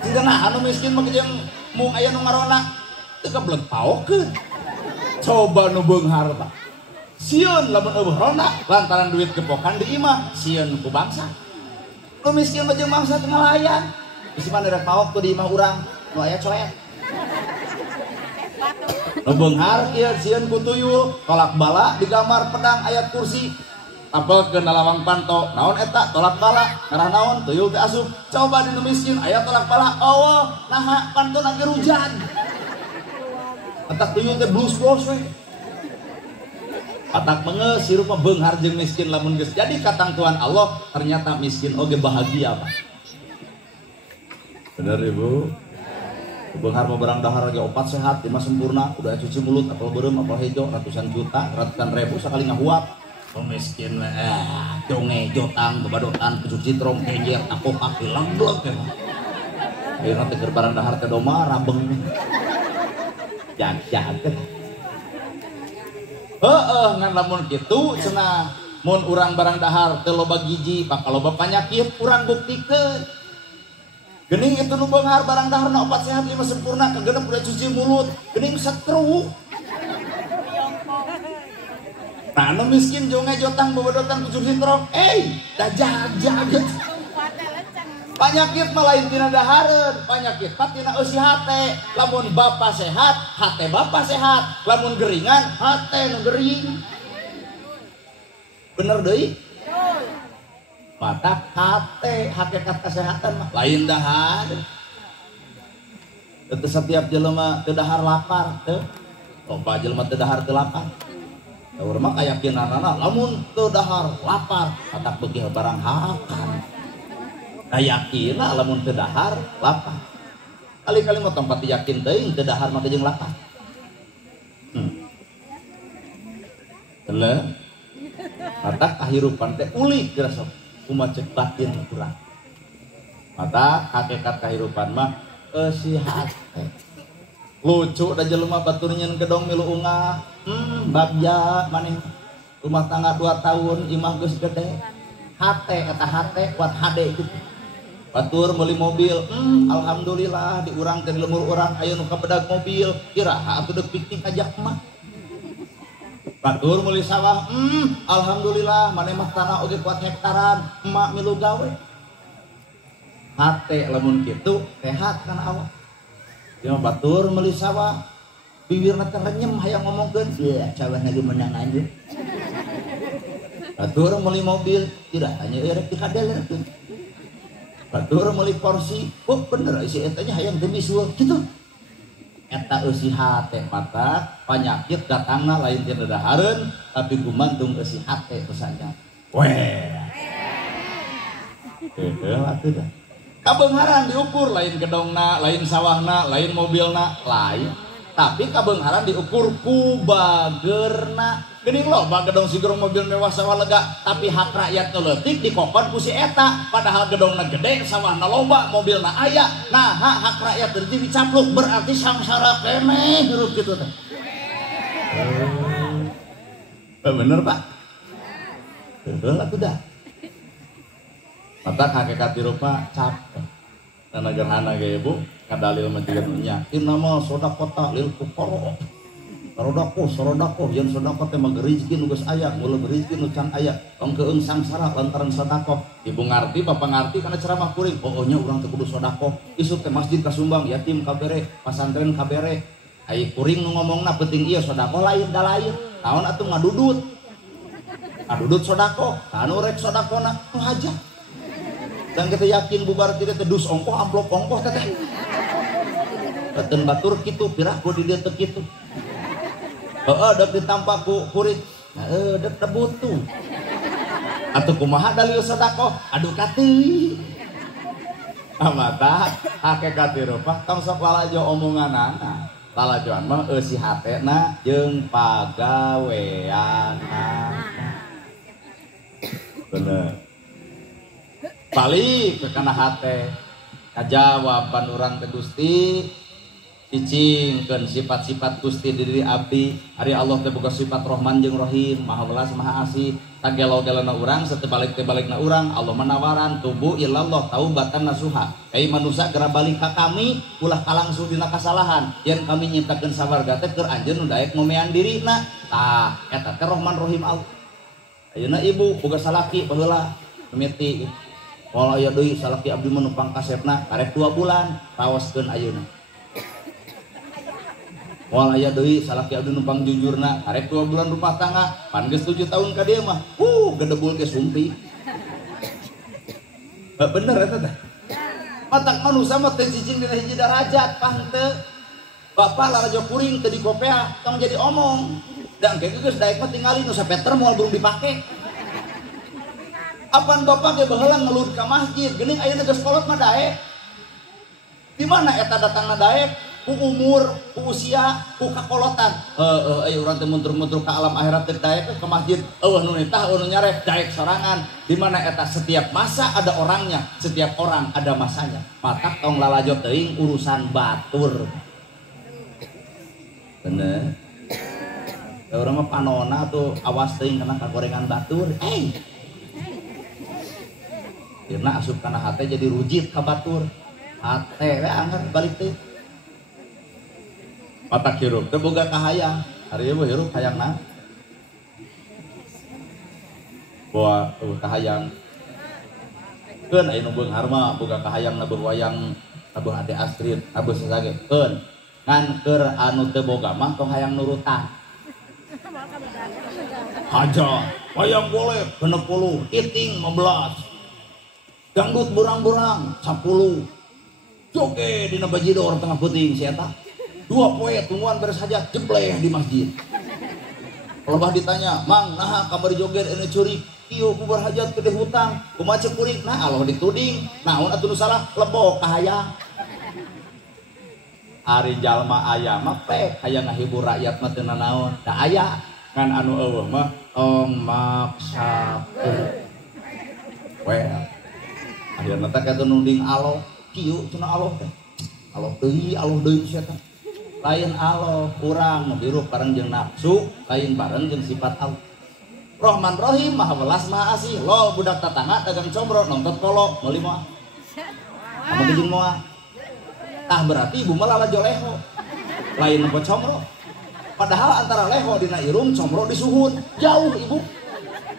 cenah anu miskin mah jeung mung aya nu ngarona teu keblek paokeun coba nu beunghar tah sieun lamun eueuh rona lantaran duit kepokan di imah sieun ku bangsa nu miskin mah jeung bangsa teu ngalayan isi mah rek paok ku di imah urang nu aya coet nu beunghar ieu sieun ku tuyul tolak bala digambar pedang ayat kursi tapelkeun lawang panto naon eta tolak bala ngarah naon tuyul teh asup coba di nu miskin aya tolak bala eueuh naha pantun ge rujan eta tuyul teh blues bos we atak mengeus hirup mah beunghar jeung miskin lamun geus jadi katangtuan Allah ternyata miskin oge bahagia Pak bener ibu beunghar mah barang dahar ge opat sehat lima sempurna udah cuci mulut apal beureum apal hejo ratusan juta ratusan ribu sakali ngahuap miskin donge jotang bebadotan pucuk citrong kenjer aku kaki lemblek ayeuna teh keur barang dahar teh doma rabeng jag-jag ngan lamun kitu cenah mun urang barang dahar teu loba giji bakal loba panyakit urang buktikeun geuning itu nu beunghar barang daharna opat sehat lima sempurna kagenep udah cuci mulut geuning setruk nah nu miskin jonge jotang bobodotan pucuk sintrong da jag-jag panyakit mah lain tina dahareun panyakit mah tina eusi hate lamun bapa sehat hate bapa sehat lamun geringan hate nu gering bener deui mata hate hakikat kesehatan mah lain dahar teu setiap jelema teu dahar lapar teu loba jelema teu dahar teu lapar urang mah kayakinanana lamun teu dahar lapar atak beuki barang hakan yakin lamun teu dahar lapar kali-kali mah tempat yakin teuing teu dahar mah jeung lapar teuleung mata kahirupan teh ulik geus sok kumaha cek batin kurang mata hakikat kahirupan mah eusi hate lucu da jelema batur nyeun gedong milu ungah bagja maneh rumah tangga 2 tahun imah geus gede hate kata hate kuat hade gitu batur meuli mobil alhamdulillah di urang teh lemur urang aya nu kabedag mobil iraha atuh deuk piknik ajak mah batur meuli sawah alhamdulillah maneh mah tanah oge kuat hektaran emak milu gawe hate lamun kitu sehat kana awak dia batur meuli sawah bibirna teh renyem hayang ngomongkeun ieu sawah lagi menang anjeun batur meuli mobil tidak hanya erek dikadelkeun batur meuli porsi bener si eta nya hayang teu misuh kitu eta eusi hate mata panyakit datangna lain tina dahareun tapi gumantung eusi hate pesannya weh atuh dah kabeungharan diukur lain gedongna lain sawahna lain mobilna lain tapi kabeungharan diukur ku bageurna geuning loba gedong sigerong mobil mewah sawah lega tapi hak rakyat nu leutik dikokon ku si eta padahal gedongna gede sawahna loba mobilna aya nah hak rakyat teu dicapluk berarti sangsara keneh hirup kitu teh bener Pak betul atuh dah mata hakikat rupa capek karena gerhana gaya bu kadalil menjadinya inama sodakota lil kufaro sorodako yang sodako teh mah gerizki nu geus aya mulo gerizki nu can aya ongkeung sangsara lantaran sodako ibu ngarti bapak ngarti kana ceramah kuring pokoknya urang teh kudu sodako isu teh masjid kasumbang yatim kabere pasantren kabere ai kuring nu ngomongna penting ieu sodako lain da lain naon atuh ngadudut sodako anu rek sodakona nu hajat dan kita yakin bubar tidak tedus ongkoh amplop ongkoh teteh beten batur kitu pirah ku di dieu teh kitu dek ditampak ku kurit dek tebutu atuh kumaha dalil sedekah aduh kati amata hakikat rupa tong sok lalajo omonganana lalajoan mah eusi hatena jeung pagaweanna bener balik ke kana hate kajawaban urang teh Gusti cicingkeun sifat-sifat Gusti di diri abdi ari Allah teh boga sifat Rahman jeung Rahim Maha Welas Maha Asih tagelo-gelona urang setebalik-tebalikna urang Allah menawaran tubuh ilallah taubatan nasuha kai manusia geura balik ka kami ulah kalangsu dina kasalahan yen kami nyiptakeun sawarga teh keur anjeun nu daek ngomean dirina tah eta teh Rahman Rahim Allah ayeuna ibu boga salaki baheula mimiti wala aya deui salaki abdi menumpang kasepna karek 2 bulan raoskeun ayeuna wala aya deui salaki abdi numpang jujurna karek 2 bulan rumah tangga pan geus 7 tahun ka dieu mah gedebul ge sumpi bener eta teh matak manusia mah teh cicing dina hiji darajat pang teu bapak larajo kuring teu dikopea tong jadi omong dan kayak geus daek mah tingali nu sapeter moal burung dipake apan bapak ge baheula ngeluhur ka masjid geuning ayeuna geus kolot mah daek di mana eta datangna daek ku umur ku usia ku kakolotan aya urang teh mundur-mundur ka alam akhirat teh daek ke masjid eueuh nu nitah nu nyarek daek sorangan di mana eta setiap masa ada orangnya setiap orang ada masanya matak tong lalajo teuing urusan batur bener urang mah panona tuh awas teuing kana kagorengan batur Irna asup kana hate jadi rujit ka batur hate we anggar balik teh matak hirup teh boga kahayang ari ieu hirup hayangna boa kahayang keun aya nu beunghar mah boga kahayang na beuh wayang abeuh Ade Astrid abeuh sasage keun ngan keur anu teu boga mah tong hayang nurutan haja wayang boleh 60 iting 15 dangdut burang-burang 10 joge dina bajidor tengah peuting si eta 2 poe tungguan beres hajat jebleh di masjid lebah ditanya mang naha kamari joget anu curi ieu bubar hajat gede hutang kumaha ceuk kuring nah Allah dituding naon atuh nu salah lebo kahayang ari jalma aya mah pek hayang ngahibur rakyat mah teu nanaon da aya kan anu eueuh mah maksakeun we akhirna teh kata nunding Allah kieu cenah Allah teh Allah deui sia teh lain Allah urang biru bareng jeung nafsu lain bareng jeung sifat Allah. Rahman Rahim Maha Welas Maha Asih. Lo budak tatangga dagang combro nonton kolok meuli moal. Kamu dijin moal. Tah berarti ibu malah joleho. Lain nempo combro. Padahal antara leho dina irum combro di suhun. Jauh ibu.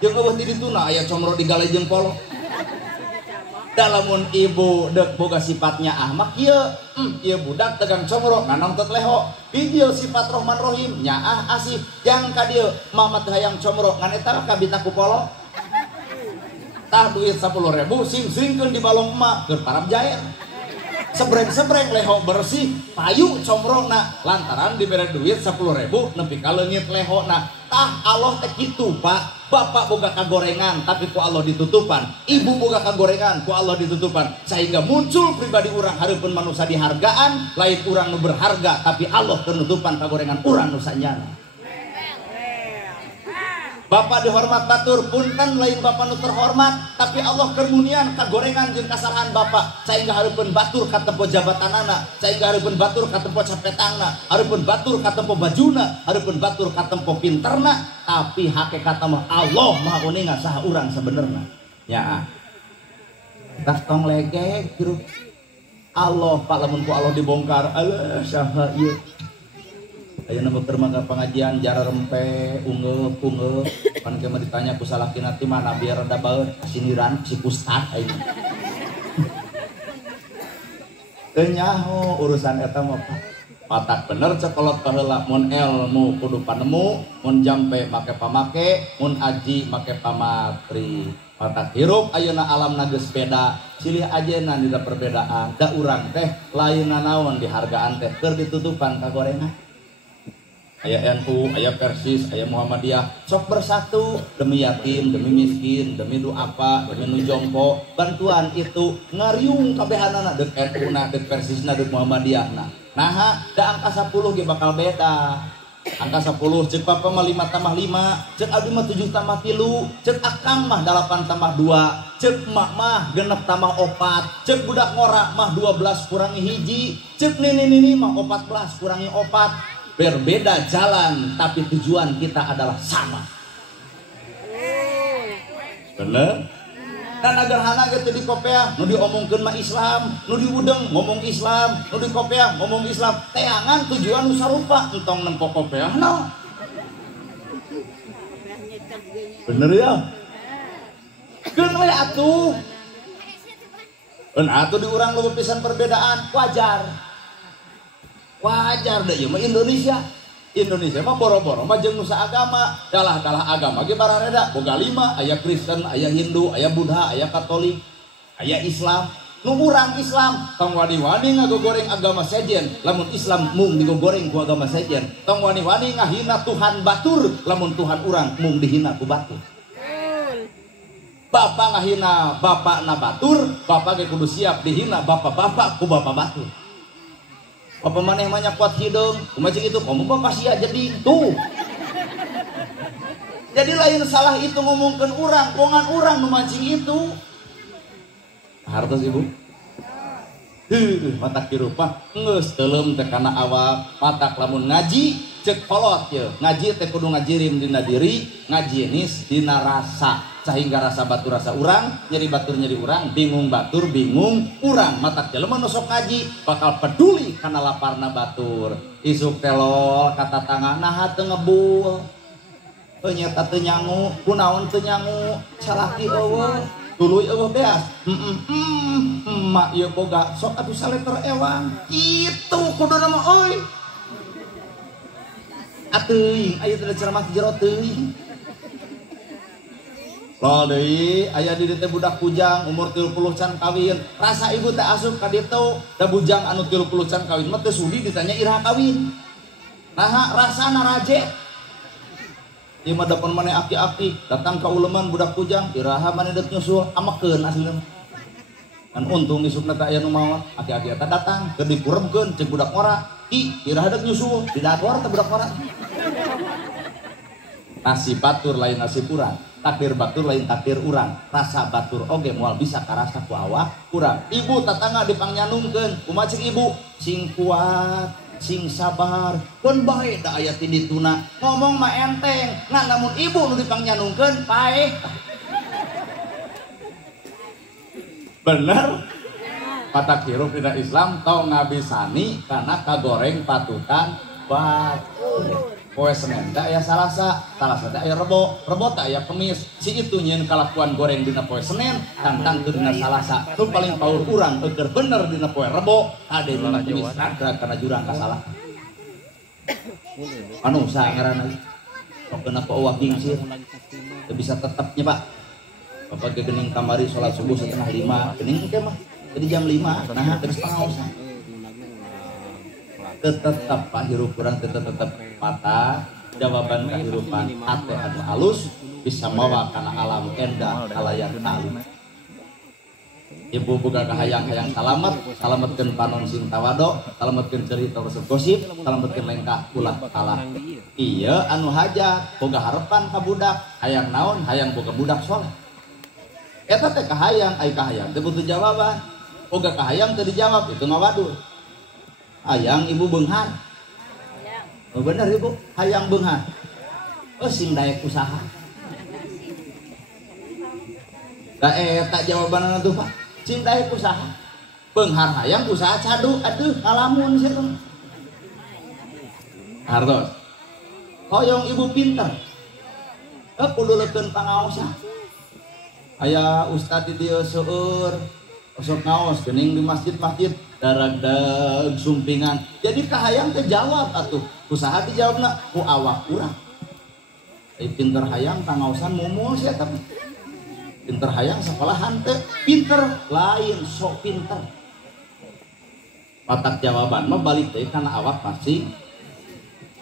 Jeung eueuh di dituna aya combro di galai jeung polo. Dalamun ibu dek boga sifatnya ahmak kieu, ieu budak dagang combro nganongtot leho. Video sifat Rahman Rahim nyaah asih jang ka dieu mama teh hayang combro ngan eta kabita ku polo. Tah duit 10.000 sing-singkeun di balong emak keur parab jae. Sebreng-sebreng leho bersih payu combrongna lantaran dibere duit 10.000 nepi ka leungit lehona. Tah Allah teh kitu Pak. Bapak boga kagorengan tapi ku Allah ditutupan. Ibu boga kagorengan ku Allah ditutupan. Sehingga muncul pribadi urang hareupeun manusia dihargaan, lain urang nu berharga tapi Allah kenutupan kagorengan urang nu sanjana. Bapak dihormat batur punten lain bapak nu terhormat tapi Allah kermunian kagorengan jeung kasarahan bapak sehingga hareupeun batur katempo jabatanana, sehingga hareupeun batur katempo capetangna, hareupeun batur katempo bajuna, hareupeun batur katempo pinterna, tapi hakikatna mah Allah Maha Kuningan saha urang sabenerna. Ya. Tas tong legek kieu Allah Pak lamun ku Allah dibongkar alah saha ieu. Ayeuna beuteur mangga pengajian jara rempe ungeuk pan kema ditanya ku salakina ti mana biar rada baeut asiniran si ustad ayeuna. Teu nyaho urusan eta mah patak bener cekolot paheula mun ilmu kudu panemu, mun jampe make pamake, mun aji make pamatri. Patak hirup ayeuna alamna geus beda, silih ajeuna dina perbedaan. Da urang teh lainna naon dihargaan teh keur ditutupan kagorengan. Aya NU, aya Persis, aya Muhammadiyah, sok bersatu demi yatim, demi miskin, demi nu apa, demi nu jompo. Bantuan itu ngariung kabehanana deuk NU-na, deuk Persisna, deuk Muhammadiyahna. Nah, da angka 10 ge bakal beda. Angka 10 ceuk papa mah 5 tambah 5, ceuk abdi mah 7 tambah 3, ceuk akang mah 8 tambah 2, ceuk emak mah 6 tambah 4, ceuk budak ngora mah 12 kurangi hiji, ceuk nini mah 14 kurangi 4. Berbeda jalan tapi tujuan kita adalah sama. Bener? Dan agar hana gitu di kopea nu diomongkeun mah Islam, nu diudeng ngomong Islam, nu di kopea ngomong Islam, teangan tujuan nu sarupa entong nempo kopea no. Bener ya? Keun we atuh. Keun atuh di urang leuwih pisan perbedaan wajar. Wajar deh, mah Indonesia mah boro-boro mah jeung nusa agama, dalah agama ge barareda boga 5, aya Kristen, aya Hindu, aya Buddha, aya Katolik, aya Islam. Nu urang Islam tong wani-wani ngagogoreng agama sejen, lamun Islam mung digogoreng ku agama sejen. Tong wani-wani ngahina Tuhan batur, lamun Tuhan urang mung dihina ku batur. Bapak ngahina bapakna batur, bapak ge kudu siap dihina bapak-bapak ku bapak batur. Apa maneh mah kuat hidung, kumacing itu kamu bapak sia jadi tuh. Jadi lain salah itu ngomongkeun urang, bongan urang nu mancing itu. Hartos ibu. Matak dirupa geus teuleum teh kana awak, matak lamun ngaji ceuk kolot ye. Ngaji teh kudu ngajirim dina diri, ngajienis dina rasa. Sehingga rasa batur rasa urang, nyeri batur nyeri urang, bingung batur bingung urang. Matak jelema nu sok ngaji bakal peduli kana laparna batur. Isuk telol kata tangan naha teu ngebul. Nyata teu nyangu, kunaon teu nyangu, salaki eueuh, tuluy eueuh beas. Mak ieu boga sok atuh saleter ewang. Kitu kuduna mah euy. Atuh, aya teh ceramah jero teuing. Loh deui aya di dieu budak bujang umur 30 can kawin. Rasa ibu teh asup ka ditu, da bujang anu 30 can kawin mah teu sudi ditanya iraha kawin. Nah, rasana raje. Ieu mah dapun maneh aki-aki datang ka uleman budak bujang, iraha maneh deuk nyusul amekeun aslina. Kan untung isukna teh aya nu maot, aki-aki eta datang keur dikuremkeun ceuk budak ngora. Iraha deuk nyusul, didador teh budak ngora. Nasi batur lain nasi urang, takdir batur lain takdir urang, rasa batur oge moal bisa karasa ku awak urang. Ibu tatangga dipangnyandungkeun, kumaha ceuk ibu? Sing kuat. sing sabar pun bae da aya ti dituna ngomong mah enteng ngan namun ibu nu dipangnyandungkeun paeh bener patak hirup dina Islam tong ngabisani karena kagoreng patutan batur poe Senin da aya Salasa da aya Rebo da aya Kemis si itu nyeun kalakuan goreng dina poe Senin tantang teu dina Salasa nu paling paur urang eueur bener dina poe Rebo ade dina Kemis ragra kana jurang ka salah anu saha ngaranna pokona ku eueuh gingsir teu bisa tetepnya Pak Bapak gening kamari salat subuh 4:30 geuning teh mah jadi jam 5 nah terus pangaosan tetap Pak hirup kurang tetap mata jawaban kehidupan hati anu halus bisa mawa kana alam endah kalayan alim ibu boga kahayang-hayang salametkeun panon sing tawado salametkeun cerita resep gosip salametkeun lengkah ulah kalah iya anu hajat boga harapan ka budak hayang naon hayang boga budak soleh eta teh kahayang ai kahayang teh butuh jawaban boga kahayang teu dijawab itu ngawadul hayang ibu beunghan oh bener ibu hayang beunghan sing daek usaha da eta jawabanna tuh Pak sing daek usaha beunghar hayang usaha cadu aduh ngalamun situ hartos hoyong ibu pinter kudu leukeun pangaosan aya ustad di dieu seueur sok ngaos geuning di masjid-masjid darag-dag sumpingan jadi kahayang teh jawab atuh usaha dijawabna ku awak urang pinter hayang pangaosan mumul sia tapi pinter hayang sekolahan teh pinter lain sok pinter patak jawaban mah balik teh kana awak pasti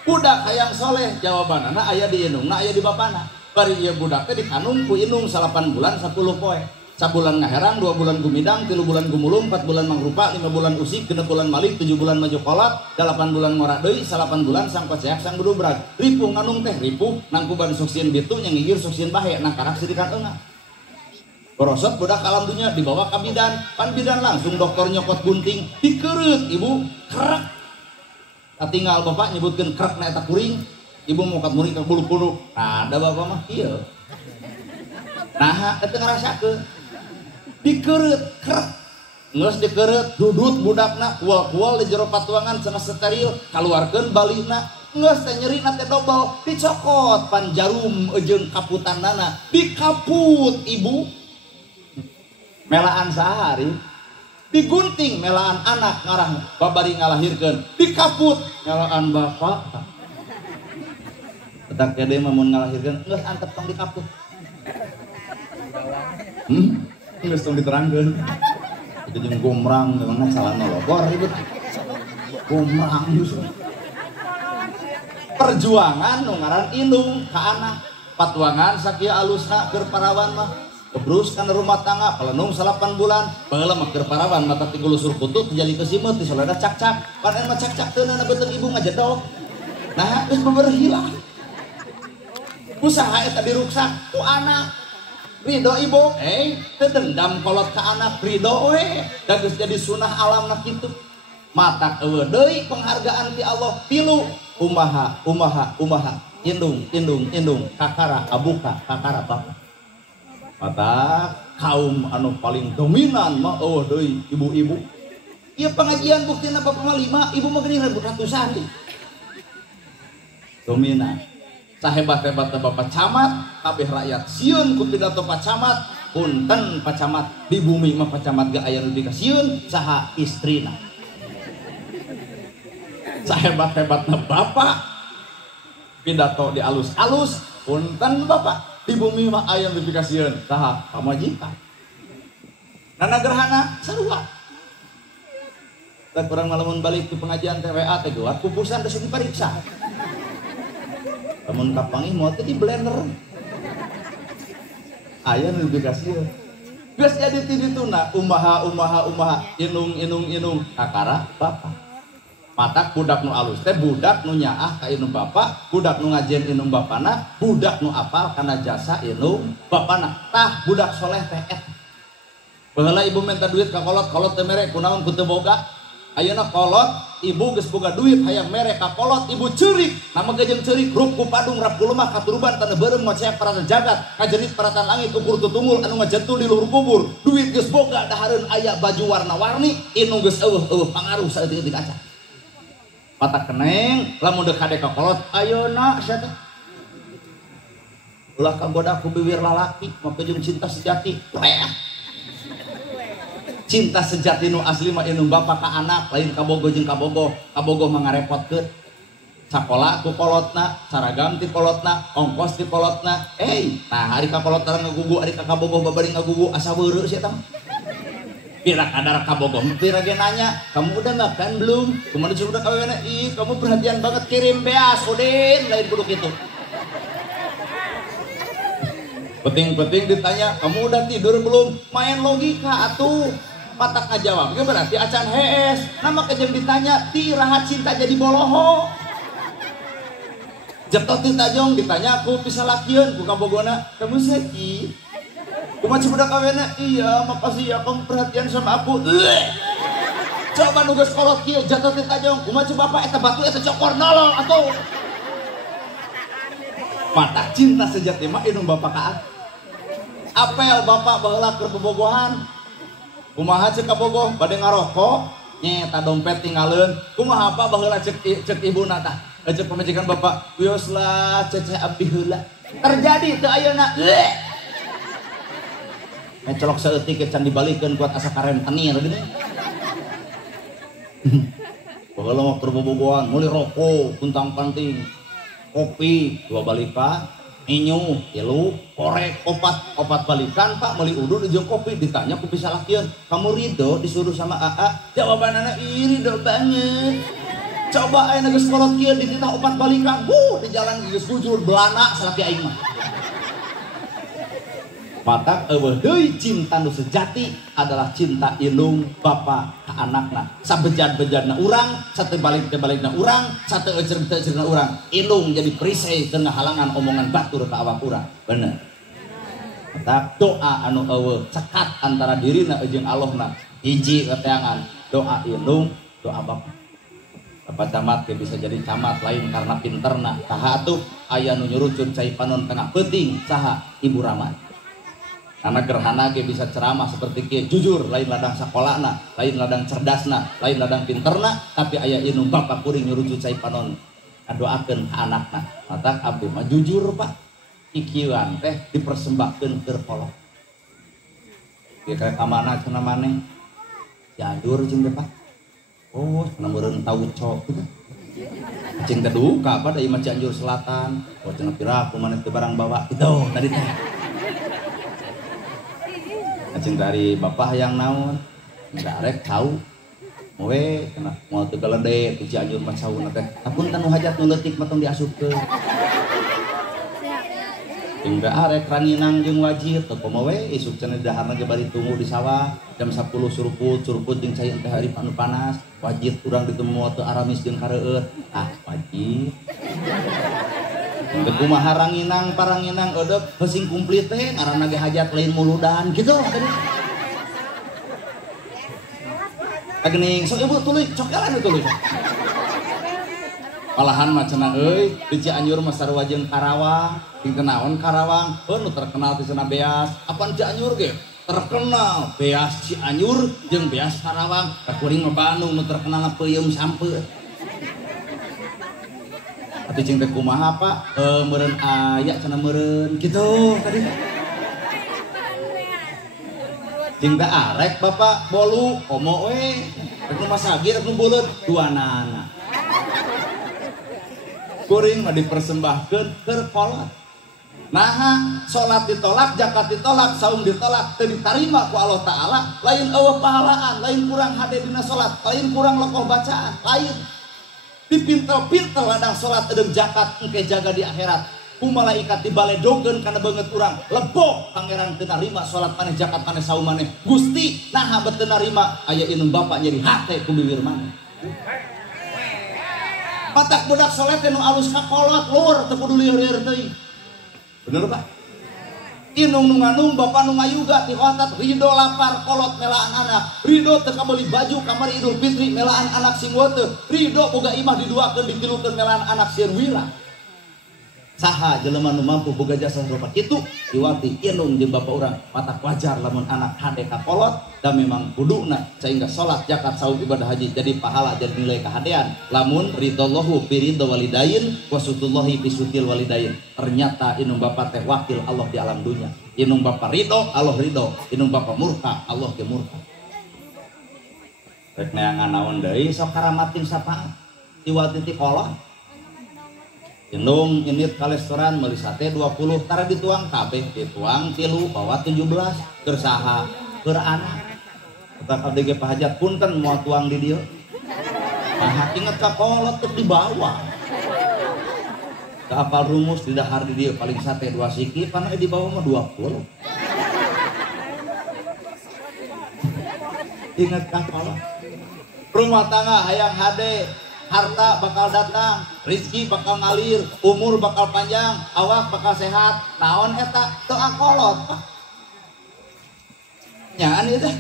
budak hayang soleh jawabanana aya di indungna aya di bapana bari ieu budak teh dikandung ku indung 8 bulan 10 poe sabulan ngaherang 2 bulan gumidang 3 bulan gumulung 4 bulan mangrupa 5 bulan usik 6 bulan malik 7 bulan maju kolot 8 bulan ngora deui 8 bulan sang paceak sang bedubrag ripuh nganung teh ripuh nangkuban suksieun bitu nya ngigir suksieun bahe nang karak sidikan eunga borosot budak alam dunya dibawa ka bidan pan bidan langsung dokter nyokot gunting dikereut ibu krek tinggal bapak nyebutkeun krek na eta kuring ibu mau kat muring ka bulu-bulu nah ada bapak mah ieu nah eta ngarasakeun dikereut krek geus dikereut dudut budakna kual-kual di jero patuangan cenah steril kaluarkeun balina geus teh nyerina teh dobel dicokot pan jarum jeung kaputannana dikaput ibu melaan sahari digunting melaan anak ngarang babari ngalahirkeun dikaput melaan bapak tetak gede mah mun ngalahirkeun geus antep tong dikaput geus tong diterangkeun itu jeung gomrang memang salah nolobor ribet gomrang justru perjuangan nu ngaran indung ka anak patuangan sakieu alusna keur parawan mah kebrus kana rumah tangga pelenung 8 bulan baheula mah keur parawan mata ti gulusur kutut jadi kesimut ti soleda cak-cak pan mah cak-cak teu na beuteung ibu ngajedog nah geus beber hilang usaha eta diruksak ku anak ridho ibu teu dendam kolot ka anak ridho we da geus jadi sunah alamna kitu matak eueuh deui penghargaan ti Allah tilu umaha indung kakara abuka kakara bapak mata kaum anu paling dominan mah eueuh deui ibu-ibu ieu pengajian buktina bapak mah 5 ibu mah geuning ratusan dominan sahebat-hebatna bapak camat kabeh rakyat sieun ku pidato Pak Camat punten Pak Camat di bumi mah Pak Camat ge aya nu dikasieun saha istrina sahebat-hebatna bapak pidato di alus-alus punten bapak di bumi mah aya nu dikasieun saha pamajikan nana gerhana sarua da kurang malamun balik ke pengajian TWA teh geuat pupusan teh dipariksa lamun kapangi mau teh di blender aya nu dikasieun geus jadi ti dituna umaha inung kakara bapak matak budak nu alus teh budak nu nyaah ka inung bapak budak nu ngajen inung bapana budak nu apal kana jasa inung bapana tah budak soleh teh baheula ibu minta duit ka kolot teh mere kunaon ku teu boga ayeuna kolot ibu geus boga duit hayang mere ka kolot ibu ceurik nama gajeng ceurik rup ku padung rap ku lemah katuruban tanda beureum moceak paratan jagat kajerit paratan langit ukur tutumul anu ngajentul di luhur kubur duit geus boga dahareun aya baju warna-warni inu geus eueuh pangaruh saeutik di kaca mata keneng lamun deuk kade ka kolot ayeuna sia teh ulah kagoda ku bibir lalaki make jeung cinta sejati cinta sejati nu asli mah inu bapa ka anak lain kabogo jeung kabogo mah ngarepotkeun sakola ku kolotna saragam ti kolotna ongkos ti kolotna tah hari ka kolot tarang ngagugu hari ka kabogo babari ngagugu asa beureu sia tah pira kadar kabogo pira ge nanya kamu udah makan belum kumaha sudah kawena kamu perhatian banget kirim beas udin lain kudu kitu penting ditanya kamu udah tidur belum main logika atuh patak ngajawab berarti acan hees nama kejam ditanya ti rahat cinta jadi boloho jetot ditajong ditanya aku bisa lakian ku kabogona kamu sakit kumaha budak kawena iya makasih ya kamu perhatian sama aku coba nugas kolot kieu jetot ditajong kumaha bapak eta batu eta cokor nolong atuh patak cinta sejati mah inu bapak ka apel bapak baheula keur bobogohan kumaha cek kabogoh bade ngarokok nyeta dompet tinggalin kumaha apa baheula cek ibuna tah cek pamajikan bapak wios lah ceceh abdi heula terjadi teu ayeuna colok saeutik can dibalikeun kuat asa karentenir gini baheula mah keur bobogohan meuli rokok kuntang panting kopi dua balika inyu, tilu, korek, opat balikan pak meli udu di kopi ditanya ku bisa lakian kamu ridho disuruh sama AA jawabanana ridho banget coba ayeuna geus kolot kieu dititah opat balikan di jalan geus bujur belana salaki aing mah patak eueuh deui cinta nu sejati adalah cinta indung bapa ka anakna sabejad-bejadna urang satebalik-tebalikna urang sateeuceur-euceurna urang indung jadi perisai teu halangan omongan batur ka awak urang bener patak doa anu eueuh cekat antara dirina jeung Allahna hiji kateangan doa indung doa bapa bapa camat ge bisa jadi camat lain karena pinterna saha atuh aya nu nyurucun cai panon tengah peuting saha ibu Rahmat karena gerhana ge bisa ceramah seperti kieu jujur lain ladang sakolana lain ladang cerdasna lain ladang pinterna tapi aya inu bapa kuring nyurucu cai panon ngadoakeun ka anakna matak abdi mah jujur pak ikieuan teh dipersembahkeun keur kolot ieu ka mana cenah maneh Cianjur jeung pak cenah meureun tauco kitu cing teh duka pada ieu mah Cianjur Selatan cenah pira kumaneh teu barang bawa kitu tadi teh acing dari bapak yang naon nggak rek tahu we kena mau teu galede ku Cianjur mah sauna teh apunten nu hajat nu leutik mah tong diasupkeun jeung da rek raninang jeung wajib teu komo we isuk cenah daharna ge bari tunggu di sawah jam 10 suruput jeung cai teh hari anu panas wajib urang ditemu teu aramis jeung kareueur wajib untuk kumaha ranginang paranginang odep heussing kumplit teh ngaranna ge hajat lain muludan kitu agening sok ibu tuluy cokelan tuluy malahan mah cenah euy di Cianjur mah sarua jeung Karawang ting naon Karawang nu terkenal ti cenah beas apaan Cianjur ge terkenal beas Cianjur jeung beas Karawang ka kuring mah Bandung nu terkenal peuyeum sampeu atuh cing teh kumaha pak meureun aya cenah meureun kitu tadi cing teh arek bapak bolu komo we rek nu masagi rek nu beuleut duanana kuring mah dipersembahkeun keur kolot nah salat ditolak zakat ditolak saum ditolak teu ditarima ku Allah taala lain eueuh pahalaan lain kurang hade dina salat lain kurang lekoh bacaan lain dipintel-pintel ladang salat edeung zakat engke jaga di akhirat ku malaikat dibaledogeun kana beungeut urang lebok pangeran teu narima salat maneh zakat maneh saum maneh Gusti naha bet teu narima aya indung bapak nyeri hate ku bibir maneh patak budak saleh teh nu alus ka kolot lur teu kudu lieur-lieur teuing bener pak Inung nunganung bapak nungayuga ti hotat ridho lapar kolot melaan anak, ridho teka beli baju kamar Idul Fitri melaan anak sing wete, ridho boga imah diduakeun ditilukeun melaan anak sieun wira. Saha jelema nu mampu boga jasa sarupa kitu diwati inung jeung bapak urang matak wajar lamun anak hade ka kolot dan memang kuduna sehingga salat zakat saum ibadah haji jadi pahala jadi nilai kahadean lamun ridallahu fi ridha walidain wasutullahi fi sutil walidain. Ternyata inung bapak teh wakil Allah di alam dunia. Inung bapak ridho Allah ridho, inung bapak murka Allah ge murka. Rek neangan naon deui sok karamatin sapaan diwati ti kolot. Inung init ka restoran meuli sate 20 tara dituang kabeh dituang 3 bawa 17 keur saha keur anak eta kabeh ge pahajat punten moal tuang di dieu nah inget ka kolot teu dibawa ka apal rumus di dahar di dieu paling sate 2 siki pana di bawah mah 20 inget ka kolot rumah tangga hayang hade harta bakal datang, rezeki bakal ngalir, umur bakal panjang, awak bakal sehat. Naon eta doa kolot. Nyaan ieu teh.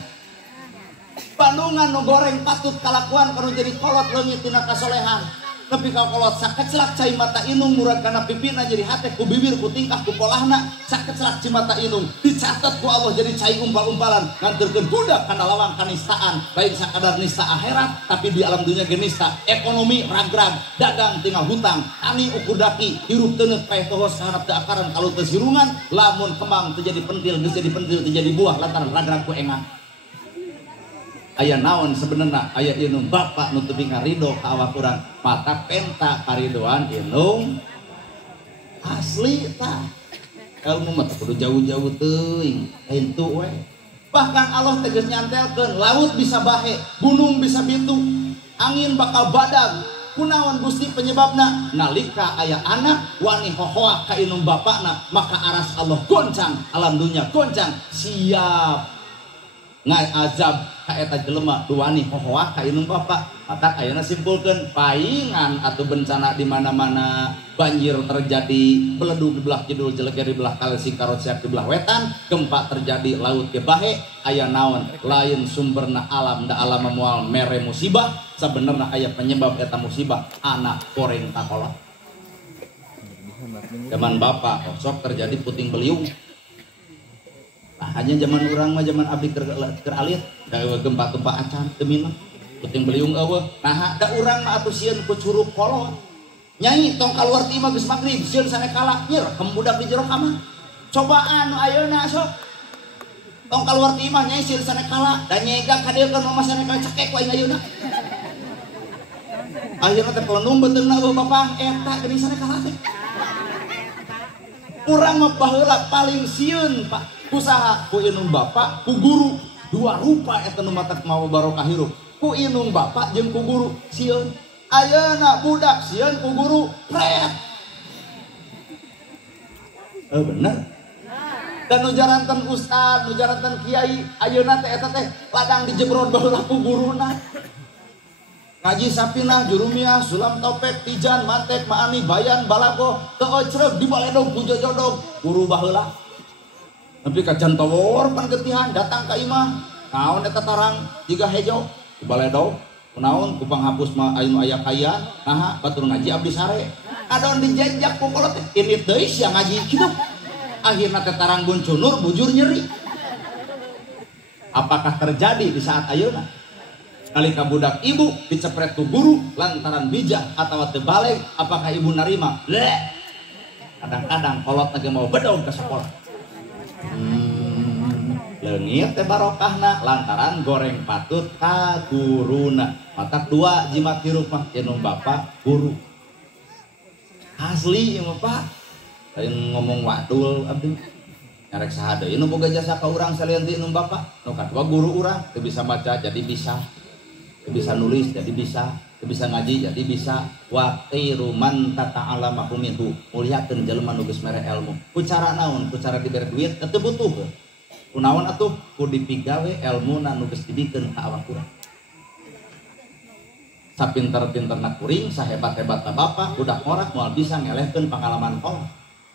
Bandungan nu goreng patut kalakuan kana jadi kolot leungit tina kasolehan. Tapi kalau kolot sakeclak cai mata inung murad kana pipina jadi hate ku bibir ku tingkah ku polahna sakeclak ci mata inung dicatat ku Allah jadi cai umpal-umpalan nganterkeun budak kana lawang kanistaan lain sakadar nista akhirat tapi di alam dunia ge nista ekonomi ragrag dagang tinggal hutang tani ukur daki hirup teuneut paeh tohos kaharap teu akaran kalau teu sirungan lamun kembang teu jadi pentil geus jadi pentil teu jadi buah lantaran ragrag ku engang. Aya naon sebenarnya aya inung bapak nu teu ridho ka awak urang mata penta karidoan inung asli tah ilmu mah kudu jauh-jauh teuing henteu we bahkan Allah tegas nyantelkeun laut bisa bahe gunung bisa bintu angin bakal badag kunaon Gusti penyebabna nalika aya anak wani hohoa ka inung bapakna maka aras Allah goncang alam dunia goncang siap ngai azab ka eta jelema duani hohoa ka inung bapak maka ayeuna simpulkeun paingan atau bencana di mana-mana banjir terjadi beledug di belah kidul jelek di belah kalesi karosiak di belah wetan gempa terjadi laut ge bahe aya naon lain sumberna alam da alam moal mere musibah sabenerna aya penyebab eta musibah anak goreng takolot zaman bapak sok terjadi puting beliung. Nah, hanya zaman urang mah zaman abdi keur alit da gempa-gempa acan teu minang puting beliung eueuh nah da urang mah atuh sieun ku curug kolot nyai tong kaluar ti imah geus magrib sieun sanekala nyer kem budak di jero kamar cobaan nu ayeuna sok tong kaluar ti imah nyai sieun sanekala da nyega ka dieu kan mama sanekala cekek wae ayeuna ayeuna teh pelendung beteungna bapak eta geuning sanekala teh urang mah baheula paling sieun Pak usaha ku inung bapak ku guru dua rupa eta nu matak mau barokah hirup ku inung bapak jeung ku guru sieun ayeuna budak sieun ku guru pret bener dan nu jaranten ustad nu jaranten kiai ayeuna teh eta teh ladang dijebrod baheula ku guruna ngaji sapinah jurumiyah sulam topek tijan mantek maani bayan balago teu ocreg di baledog ku jojodog guru baheula tapi kacan tawor pangetihan datang ka imah naon eta tarang jiga hejo di baledog kunaon ku panghapus mah anu aya kaya naha batur ngaji abdi sare adon dijejak ku kolot ini teuing sia ngaji kitu akhirna teh tarang buncunur bujur nyeri apakah terjadi di saat ayeuna nalika budak ibu dicepret ku guru lantaran bijak atawa teu balik apakah ibu narima kadang-kadang kolot lagi mau bedog ke sekolah leungit teh barokahna lantaran goreng patut ka guruna matak dua jimat hirup mah inung bapak guru asli ieu mah Pak lain ngomong wadul abdi nyarek saha deui nu boga jasa ka urang salian ti inung bapak nu kadua guru urang teu bisa baca jadi bisa teu bisa nulis jadi bisa teu bisa ngaji jadi bisa wa khairu man tata'allama minhu muliakeun jelema nu geus mere ilmu ku cara naon ku cara dibere duit teu butuh kunaon atuh ku dipigawe ilmuna nu geus dibikeun ka awak urang sapinter-pinterna kuring sahebat-hebatna bapak budak morak moal bisa ngelehkeun pangalaman kolot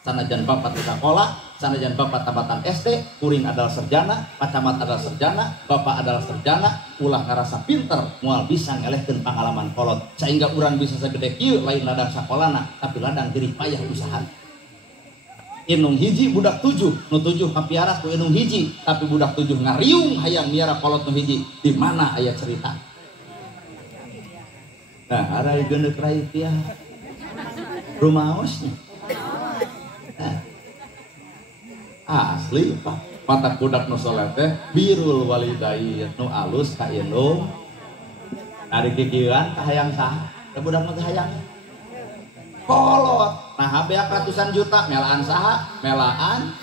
sanajan bapak teu sakola sanajan bapak tabatan SD kuring adalah sarjana pacamat adalah sarjana bapak adalah sarjana ulah ngarasa pinter moal bisa ngelehkeun pengalaman kolot sehingga urang bisa segede kieu lain ladang sakolana tapi ladang diri payah usaha. Inung hiji budak 7 nu 7 kapiara ku inung hiji tapi budak 7 ngariung hayang miara kolot nu hiji di mana aya cerita. Nah ada geundeuk rai teh rumaosnya. Nah, asli pak mata budak nu soleh teh birul walidain nu alus ka indung ari kikieuan ka hayang saha teh budak nu teh hayang kolot. Nah habeak ratusan juta melaan saha melaan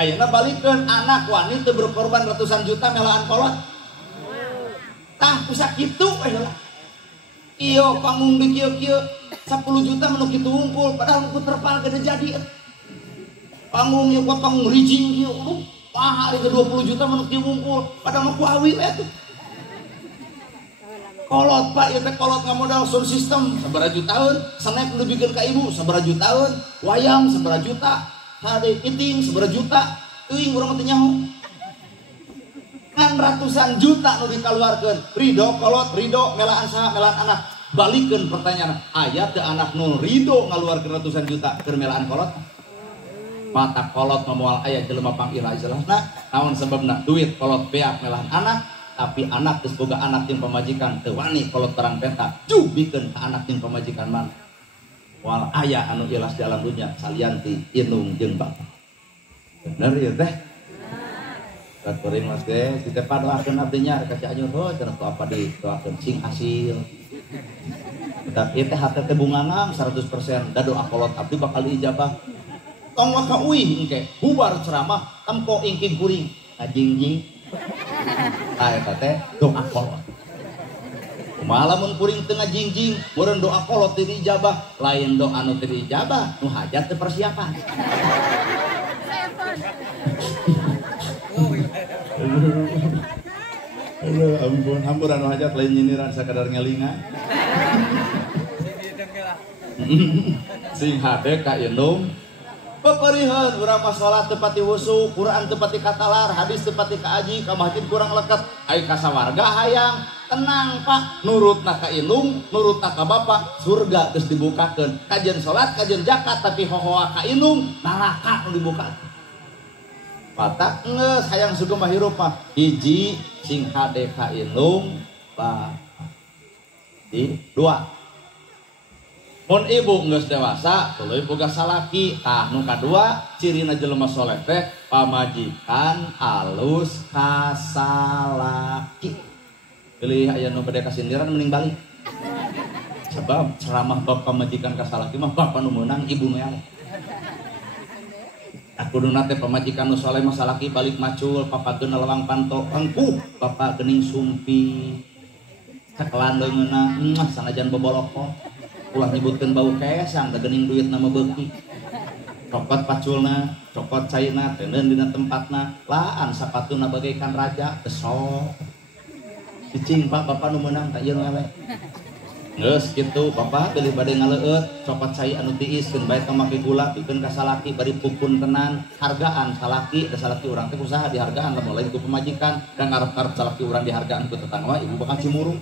ayeuna balikeun anak wanita berkorban ratusan juta melaan kolot tah kusak kitu lah iyo panggung di kieu-kieu 10 juta menu kitu wungkul padahal ku terpal gede jadi panggung ieu kuat panggung rijing kieu mahal ke 20 juta menu kieu wungkul padahal mah ku awi we tuh kolot pak ieu teh kolot ngamodal sound system sabaraha jutaan snack nu bikin ka ibu sabaraha jutaan wayang sabaraha juta hade kiting sabaraha juta teuing urang teh nyaho kan ratusan juta nu dikaluarkeun ridho kolot ridho melaan saha melaan anak balikeun pertanyaan aya teu anak nu ridho ngaluarkeun ratusan juta keur melaan kolot mata kolot moal aya jelema pangila istilah naon sebabna duit kolot beak melaan anak tapi anak geus boga anak jeung pamajikan teu wani kolot terang peta jubikeun ka anak jeung pamajikan man moal aya anu ilas di alam dunya salianti inung jeung bapak bener ieu teh kuring mas teh si teh padoakeun abdinya ka Cianjur cenah apa di doakeun sing hasil tapi teh hate teh bungangang 100% da doa kolot abdi bakal diijabah tong ka uih engke bubar ceramah tempo ingking kuring ngajingjing eta teh doa kolot kumaha lamun kuring teu ngajingjing meureun doa kolot teu diijabah lain doa nu teu diijabah nu hajat teu persiapan. Aduh ampun hampuran hajat lain nyiniran sakadar ngelingan sing hade ka indung paparihan urang mah salat teu pati wusu Quran teu pati katalar hadis teu pati kaaji ka masjid kurang leket ai ka sawarga hayang tenang pak nurutna ka indung nurutna ka bapak surga geus dibukakeun kajian salat kajian zakat tapi hohoa ka indung neraka nu dibukakeun patak ngeus hayang sugeng hirup mah hiji sing hade ka indung di dua mun ibu geus dewasa tuluy boga salaki tah nu kadua cirina jelema soleh teh pamajikan alus ka salaki pilih aya nu bade kasindiran mending balik sebab ceramah bab pamajikan ka salaki mah bapak nu meunang ibu nu eleh aku duna teh pamajikan nu saleh mah salaki balik macul papageun lawang panto engkuh bapak geuning sumpi sakelan leungeunna sanajan boboloko ulah nyebutkeun bau kesang da geuning duit nama beuki cokot paculna cokot cairna teuneun dina tempatna laan sapatuna bagaikan raja besok cicing pak bapak nu meunang tak ieu nu eleh geus kitu bapak beli bade ngaleueut cokot cai anu tiiskeun bae make gula pikeun ka salaki bari pupun tenan hargaan salaki da salaki urang teh usaha dihargaan lamun lain ku pamajikan dan ngarep-ngarep salaki urang dihargaan ku tetangga ibu bakal cimurung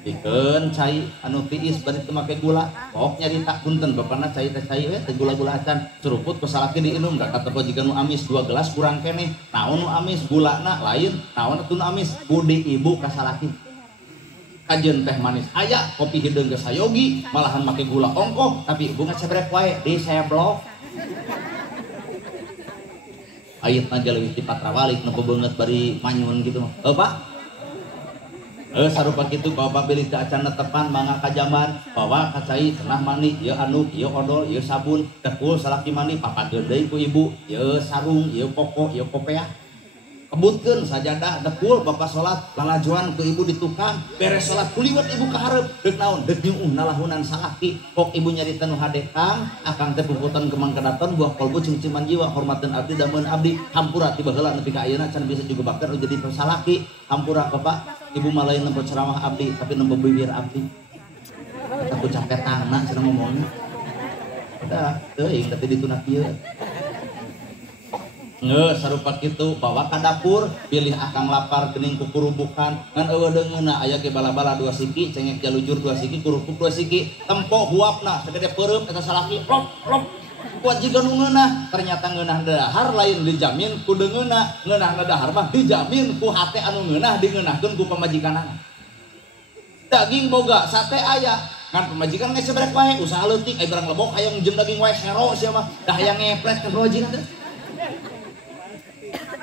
pikeun cai anu tiis bari teu make gula pok nyarita punten bapana cai teh cai we teh gula-gula acan curuput ku salaki diinum da kata jika nu amis 2 gelas kurang keneh naon nu amis gulana lain naon atuh nu amis budi ibu ka salaki kajeun teh manis aya kopi hideung geus sayogi malahan make gula ongkoh tapi ibu ngacebrek wae di seblok ayatna jaleuwih ti patrawalik nu beungeut bari manyun gitu pak sarupa kitu bapak beli teh acan netepan mangga ka jamban bawa ka cai cenah mani ieu anduk ieu odol ieu sabun tekul salaki mani papageun deui ku ibu ieu sarung ieu koko ieu kopeah kebutkeun sajadah dekul bapak salat lalajuan ke ibu di tukang beres salat kuliwat ibu ka hareup deuk naon deuk nyuuh nalahunan salaki pok ibu nyarita nu hade kang akang teh puputan kemang kadaton buah kolbu cingciman jiwa hormateun abdi dameun abdi hampura ti baheula nepi ka ayeuna can bisa juga bakar jadi salaki hampura bapak ibu malain nempo ceramah abdi tapi nempo bibir abdi aku capek tangan cenah ngomongna udah teuing tapi ditunak ieu sarupa kitu bawa ka dapur pilih akang lapar gening kukurubukan ngan eueuh deungeuna aya ge bala-bala 2 siki cengek jalujur 2 siki kurupuk 2 siki tempo huapna sagede peureum eta salaki plop plop kuat jiga nu ngeunah ternyata ngeunah dahar lain dijamin ku deungeuna ngeunah dahar mah dijamin ku hate anu ngeunah dingeunahkeun ku pamajikanana daging boga sate aya kan pemajikan geus sebrek wae usaha leutik aya barang lebok hayang jeung daging wae sero sia mah dah hayang ngepret ka rojina teh.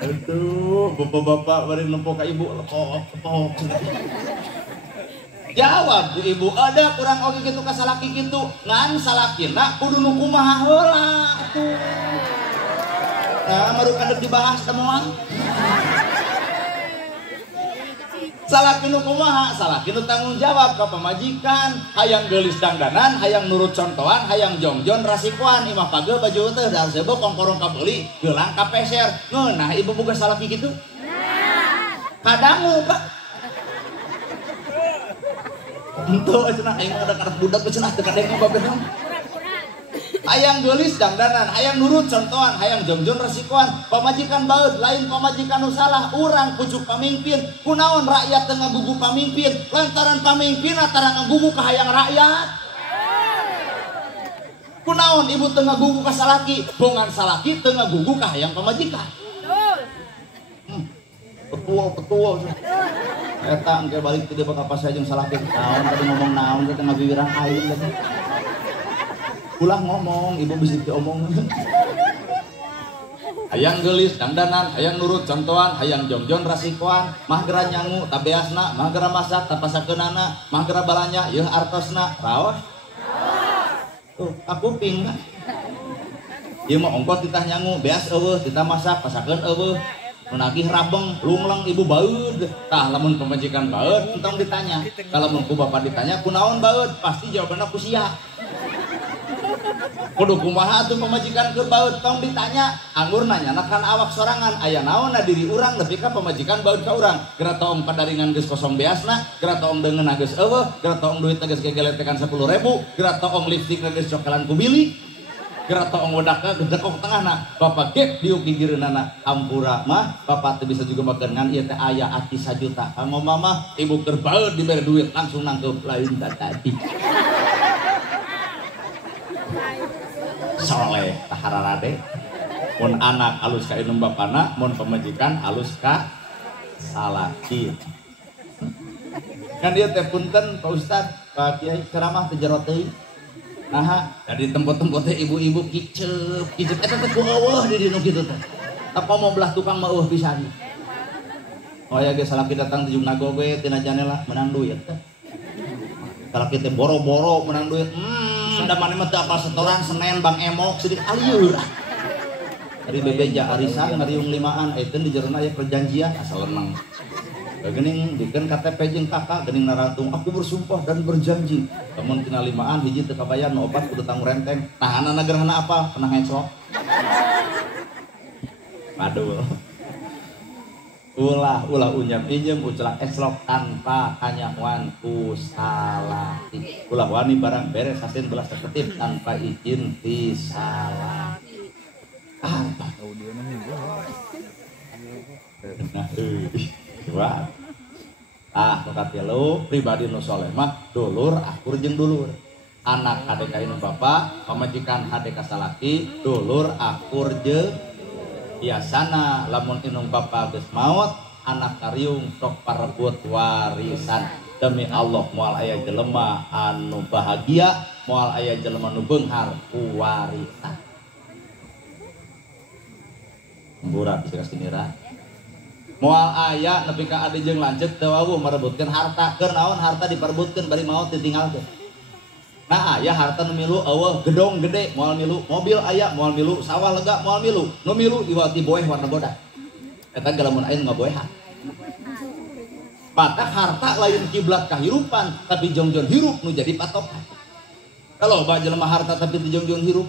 Aduh, bapak-bapak bari nempo ka ibu lepok. Jawab ku ibu, ada kurang oge kitu ka salaki kitu. Ngan salakina kudu nu kumaha heula atuh. Nah, baru kadek dibahas temuan. Salaki nu kumaha, salaki nu tanggung jawab ka pamajikan, hayang geulis dangdanan, hayang nurut contohan, hayang jongjon rasikuan, imah pageu baju teh da sebo kongkorong ka beuli, geulang ka peser. Ngeunah ibu boga salaki kitu? Kadangu, Pak. Henteu cenah aing ada karep budak cenah teu kadenge babeh. Hayang geulis dangdanan, hayang nurut contohan, hayang jongjon resikoan, pamajikan baeud lain pamajikan nu salah, urang pucuk pamimpin, kunaon rakyat teu ngagugu pamimpin, lantaran pamimpin tara ngagugu ka hayang rakyat. Kunaon ibu teu ngagugu ka salaki, bongan salaki teu ngagugu ka hayang pamajikan. Betul. Eta engke balik teu bakal pas jeung salaki. Naon tadi ngomong naon teh ngabibirang aing teh. Ulah ngomong, ibu bisa diomong. Hayang geulis dangdanan, hayang nurut contohan, hayang jongjon rasikoan, mah gera nyangu tabeasna, mah gera masak tapasakeunana, mah gera balanya yeuh artosna, raos. Tuh, kapuping kan. Ieu mah ongkos titah nyangu, beas eueuh, titah masak pasakeun eueuh. Nu nagih rabeng, lungleng ibu baeud. Tah lamun pamajikan baeud, entong ditanya. Kalau mun ku bapak ditanya, kunaon baeud? Pasti jawabanna ku sia. Kudu kumaha tuh pemajikan keur baeud tong ditanya anggur nanya kan awak sorangan aya naonna diri urang nepi ka pemajikan baeud ka urang geura toong padaringan geus kosong beasna geura toong deungeunna geus eueuh geura toong duit geus gegeletekan 10.000 geura toong lipstik geus cokelan ku bili geura toong wedakna geus dekok tengahna bapak gek diuk di gireunana ampura mah bapak teh bisa juga makan ngan ieu teh aya ati 1 juta kanggo mama ibu keur baeud dibere duit langsung nangkeup lain tadi soleh tahararade mun anak alus ka indung bapana mun pamajikan alus ka salaki kan dia teh punten Pak Ustad Pak Kiai ceramah teh jero teuing naha di tempat-tempat teh ibu-ibu kiceup eta teh ku eueuh di dieu kitu teh apa mau belah tukang mah eueuh pisan oh ya ge salaki datang di jungna goge tina janela menang duit teh salaki teh boro-boro menang duit da mana mah teu apal setoran Senen Bang Emok sidik alieur. Ari bebeja arisan ngariung limaan eteun di jerona aya perjanjian asal leneng. Geuning dikeun KTP jeung kakak geuning naratung aku bersumpah dan berjanji lamun tina limaan hiji teu kabayar nu opat kudu tanggung renteng. Tahanana gerhana apal pernah ngecok. Aduh. Ulah unyam injem ucelah eslok tanpa hanyawan ku salaki ulah wani barang beres hasil belas tertib tanpa izin ti salaki apa kata lo pribadi nu soleh mah dulur akur jeung dulur anak hade ka indung bapa pamajikan hade ka salaki dulur akur jeung biasana lamun indung bapa geus maot anak kariung sok parebut warisan demi Allah moal aya jelema anu bahagia moal aya jelema nu beunghar ku warisan mburat bisa sinira moal aya nepi ka adi jeung lanceuk teu wawuh marebutkeun harta keur naon harta diparebutkeun bari maot ditinggalkeun. Nah aya harta nu milu eueuh gedong gede moal milu mobil aya moal milu sawah lega moal milu nu milu iwati boeh warna bodas eta galamun aing ngaboehan maka harta lain kiblat kahirupan tapi jongjon hirup nu jadi patokan kalau ba jelema harta tapi teu jongjon hirup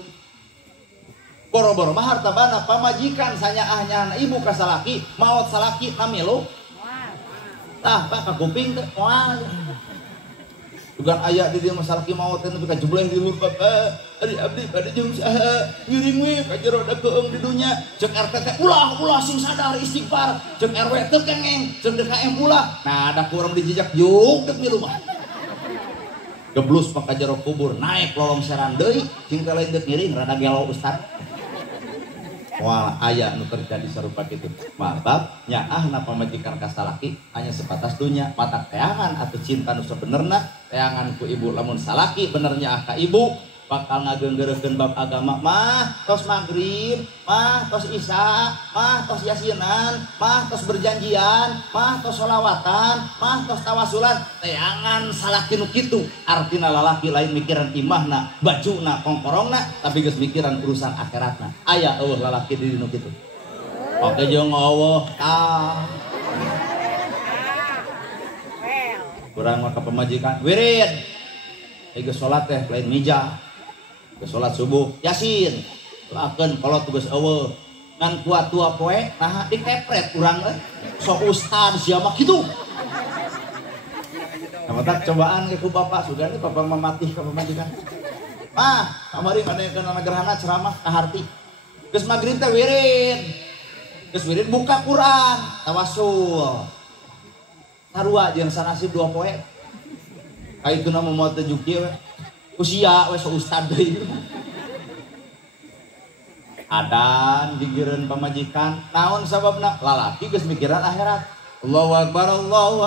boro-boro mah harta bana pamajikan sanyaahnya ibu ka salaki maot salaki na milu tah pak ka kuping teh moal bukan ayah di dia masalah maut teh nepi ka jebleh di luhur ari abdi bade jeung saha ngiring we ka jero da keung di dunya cek RT teh ulah sing sadar istighfar cek RW teu kengeng cek DKM ulah nah ada kurang dijejak juk dek milu mah geblus ka jero kubur naik lolong seran deui sing teh lain dek ngiring rada gelo ustad wah aya nu terjadi sarupa kitu mabab nyaahna pamajikan ka salaki hanya sebatas dunya mata teangan atuh cinta nu sabenerna teangan ku ibu lamun salaki benernya ka ibu bakal ngageunggeureukeun bab agama mah tos magrib mah tos isya mah tos yasinan mah tos berjanjian mah tos sholawatan mah tos tawasulan teangan salaki nu kitu artina lalaki lain mikiran imahna bajuna kongkorongna tapi geus mikiran urusan akhiratna aya eueuh lalaki di nu kitu oke jeung eueuh kurang maka pemajikan wirid geus salat teh lain mija geus salat subuh yasin lakeun kolot geus eueuh ngan kuat tua poe nah dikepret urang sok ustad sia mah kitu Amatak cobaan ke ku bapak sugani bapak mematih ka pemajikan mah kamari ngadeunkeun anak gerhana ceramah ka harti geus magrib teh wirid buka Quran tawasul sarua jeung sanasib dua poe kaituna momoal teh juki we usia we so ustad deui adan digireun pamajikan naon sababna lalaki geus mikiran akhirat Allahu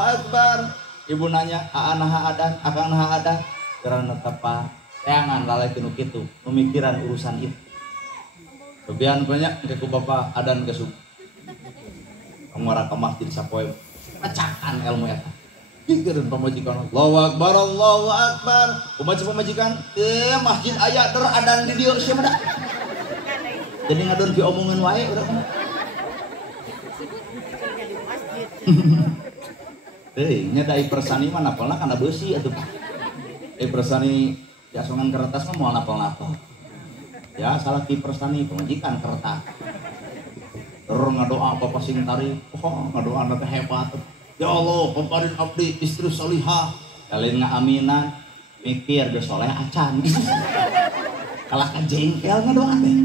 akbar ibu nanya aanaha adan akang naha adan karena tepat teangan lalai nu kitu pemikiran urusan itu kebian banyak ke bapak adan kesuk ngora ka masjid sapoe pecakan ilmu eta digereun pamajikan Allahu akbar kumaha pamajikan masjid aya der adan di dieu sia mah jadi ngadon ki omongan wae urang nya dai persani mah napalna kana beusi atuh persani jasongan kertas mah moal napal-napal ya salah ki persani pamajikan kertas terus ngadoa apa sing tari ngadoa teh hebat ya Allah paparin abdi istri salihah kalian ngaaminan mikir geus soleh acan kalah ka jengkel ngadoa teh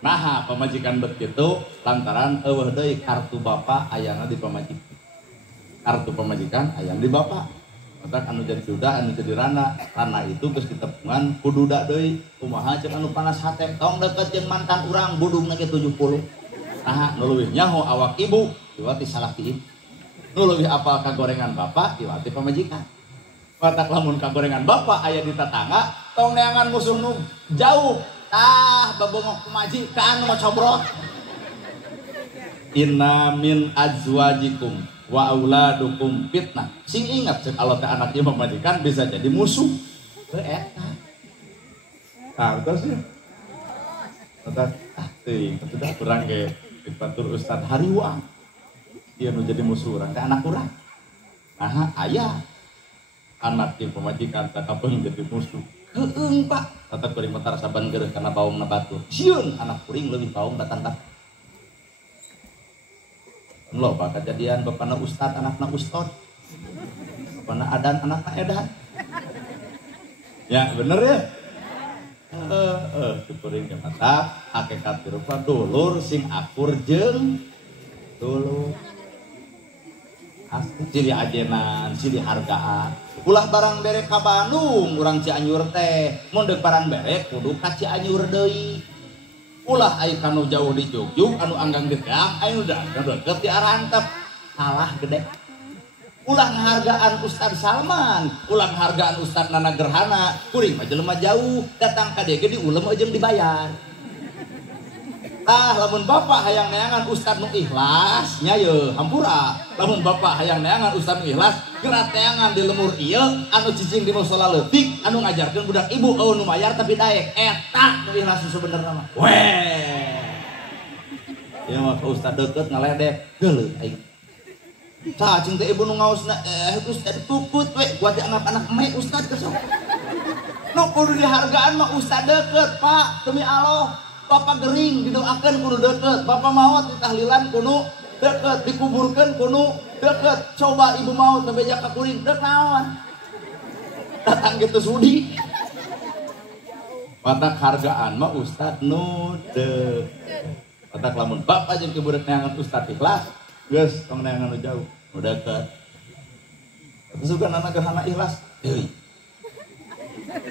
nah pamajikan begitu lantaran eueuh deui kartu bapak ayana di pamajikan kartu pamajikan ayam di bapak maka anu jadi duda anu jadi rana itu geus ditepungan ku duda deui kumaha ceuk anu panas hate tong deket jeung mantan urang budungna ge 70 nah nu leuwih nyaho awak ibu diwati salaki ibu nu leuwih apal kagorengan bapak diwati pamajikan matak lamun kagorengan bapak aya di tetangga tong neangan musuh nu jauh babongok pamajikan nu cobrot inna min azwajikum wa auladukum fitnah sing ingat cek Allah teh anaknya pamajikan bisa jadi musuh teu eta terus ya teuing sudah kurang ge dibatur Ustad Hariwang ieu nu jadi musuh urang teh anak urang nah aya anak di pamajikan teh kapeung jadi musuh heueung Pak tata kuring mah saban geureuh kana baungna batur sieun anak kuring leuwih baung datang loh pak kejadian bapakna ustad anakna ustad bapakna adan anakna edan ya bener ya kuring mata hakikat rupa dulur sing akur jeung dulur asli ciri ajenan ciri hargaan ulah barang berek ka Bandung urang Cianjur teh mun deuk barang berek kudu ka Cianjur deui ulah aya kanu jauh di Jugjug anu anggang dedak aya nu deket di Arantep salah gede ulah ngahargaan Ustad Salman ulah ngahargaan Ustad Nana Gerhana kuring mah jelema jauh datang ka dieu ge diulem jeung dibayar lamun bapak hayang neangan Ustad nu ikhlas nya ye hampura lamun bapak hayang neangan Ustad nu ikhlas geura teangan di lemur ieu anu cicing di musala leutik anu ngajarkeun budak ibu eueuh nu mayar tapi daek eta nu ikhlas sebenarnya mah weh ieu mah Ustad deukeut ngaledek geuleuh aing cacing teh ibu nu ngaosna Ustad puput we buat anak-anak eme Ustad kesok nu kudu dihargaan mah Ustad deukeut Pak demi Allah bapak gering didoakeun kudu deukeut bapak maot ditahlilan kudu deukeut dikuburkeun kudu deukeut coba ibu maot bebeja ka kuring deuk naon datang gitu sudi. Matak hargaan mah Ustad nu deu. Matak lamun bapak jeung kebudak neangan Ustad ikhlas, geus tong neangan nu jauh, nu deket. Terus juga anak gahana ikhlas, euy.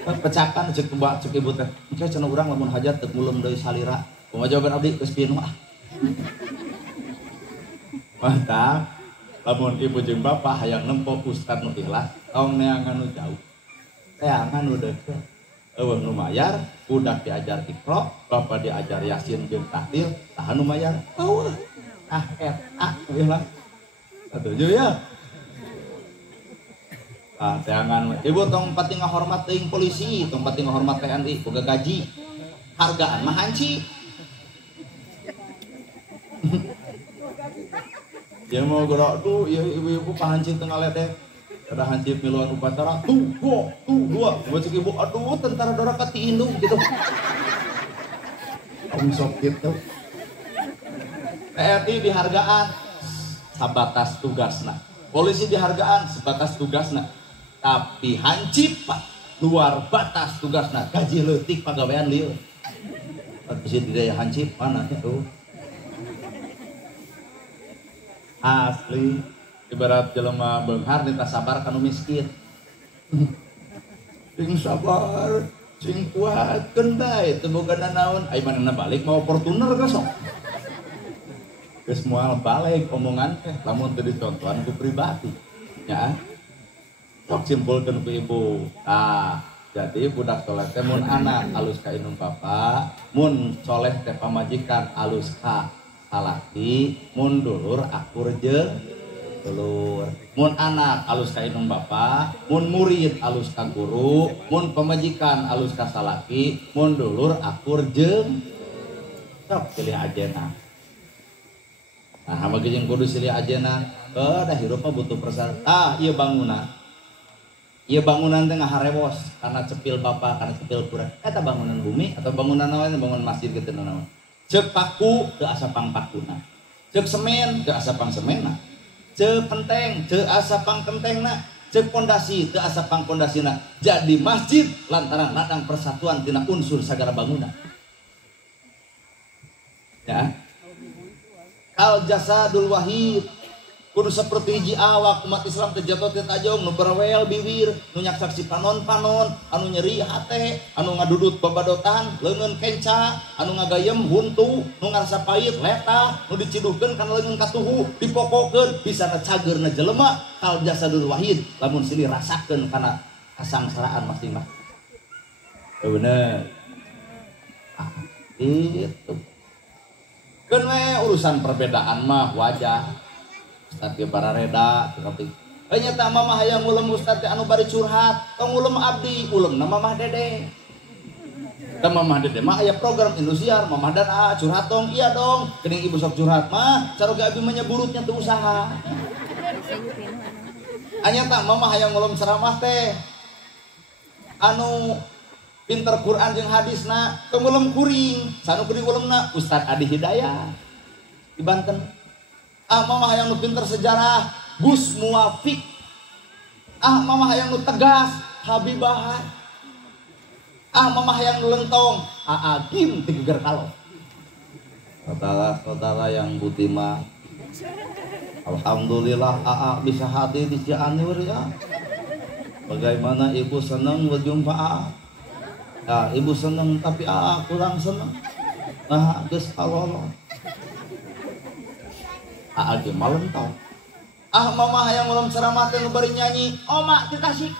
Pecakan cek mbak cek ibu teh. Engke cenah urang lamun hajat teu mulem deui salira. Kumaha jawaban abdi geus pieun ah. Matak lamun ibu jeung bapak hayang nempo Ustad nu ikhlas, tong neangan nu jauh. Neangan nu deket. Eueuh nu mayar, budak diajar Iqra, bapak diajar Yasin jeung Tahtil, saha nu mayar? Eueuh. Ikhlas. Setuju ya? Jangan ibu tong pati ngahormat teuing polisi, tong pati ngahormat TNI, boga gaji. Hargaan mah hanci. Ya mau gerak tuh, ya ibu-ibu pahancing tengah ledek. Ada hancip miluan upacara, tuh dua, baca ibu, aduh tentara dora kati indung gitu. Om sok gitu. TNI dihargaan sabatas tugasna, polisi dihargaan sebatas tugasna, tapi hancip pak luar batas tugasna, gaji leutik pagawean lieu. Tapi si daya hancip mana tuh? Asli. Ibarat jelema beunghar minta sabar kanu miskin. Sing sabar, sing kuatkeun bae teu boga nanaon, ai manehna balik mau Fortuner ka sok. Geus moal balik omongan teh lamun teu dicontohan ku pribadi. Ya. Sok simpulkeun ku ibu. Jadi budak soleh teh mun anak alus ka indung bapa, mun soleh teh pamajikan alus ka salaki, mun dulur akur jeung dulur. Mun anak alus ka indung bapa, mun murid alus ka guru, mun pamajikan alus ka salaki, mun dulur akur jeung sok silih ajena. Nah, hamage jeung kudu silih ajena, dah hirup mah butuh persyaratan. Ieu bangunan. Ieu bangunan teh ngaharewos karena cepil bapa, karena cepil kurang. Eta bangunan bumi atau bangunan naon, bangunan masjid kitu naon. Ceuk paku teu asa pangpakuna. Ceuk semen teu asa pangsemena. Ceuk penteng teu asa pangkentengna, ceuk pondasi teu asa pangpondasina. Jadi masjid lantaran ladang persatuan tina unsur sagala bangunan. Ya. Kal jasadul wahid kudu seperti hiji awak umat Islam teh jatuh teh tajong nu berwel bibir, nu nyak saksi panon-panon, anu nyeri hate, anu ngadudut babadotan, leungeun kenca, anu ngagayem huntu, nu ngarasa pait letah, nu diciduhkeun kana leungeun katuhu, dipokokeun bisana cageurna jelema, kal jasadul wahid lamun silih rasakeun kana kasangsaraan masing-masing. Bener. Itu. Keun we urusan perbedaan mah wajah. Ustad ge barareda tapi nyata mamah hayang ulem ustad anu bari curhat, tong ulem abdi, ulem na mamah dede. Da mamah dede mah aya program Indosiar, mamah dan curhat dong, iya dong. Geuning ibu sok curhat mah, caroga abi mah nyeburutnya teu usaha. Nyata mamah hayang ulem ceramah teh anu pinter Quran jeung hadisna, tong ulem kuring, sanu kuring ulemna Ustad Adi Hidayah di Banten. Mama hayang nu pinter sejarah Gus Muwafiq. Mama hayang nu tegas Habibah. Mama hayang nu lentong Agim ti geger kalong. Saudara yang butima, alhamdulillah bisa hadir di Cianjur ya. Bagaimana ibu senang berjumpa ibu senang tapi kurang senang. Nah geus kalolo Agi malem tau. Mama hayang ulem ceramah teh nu bari nyanyi, oma di Tasik.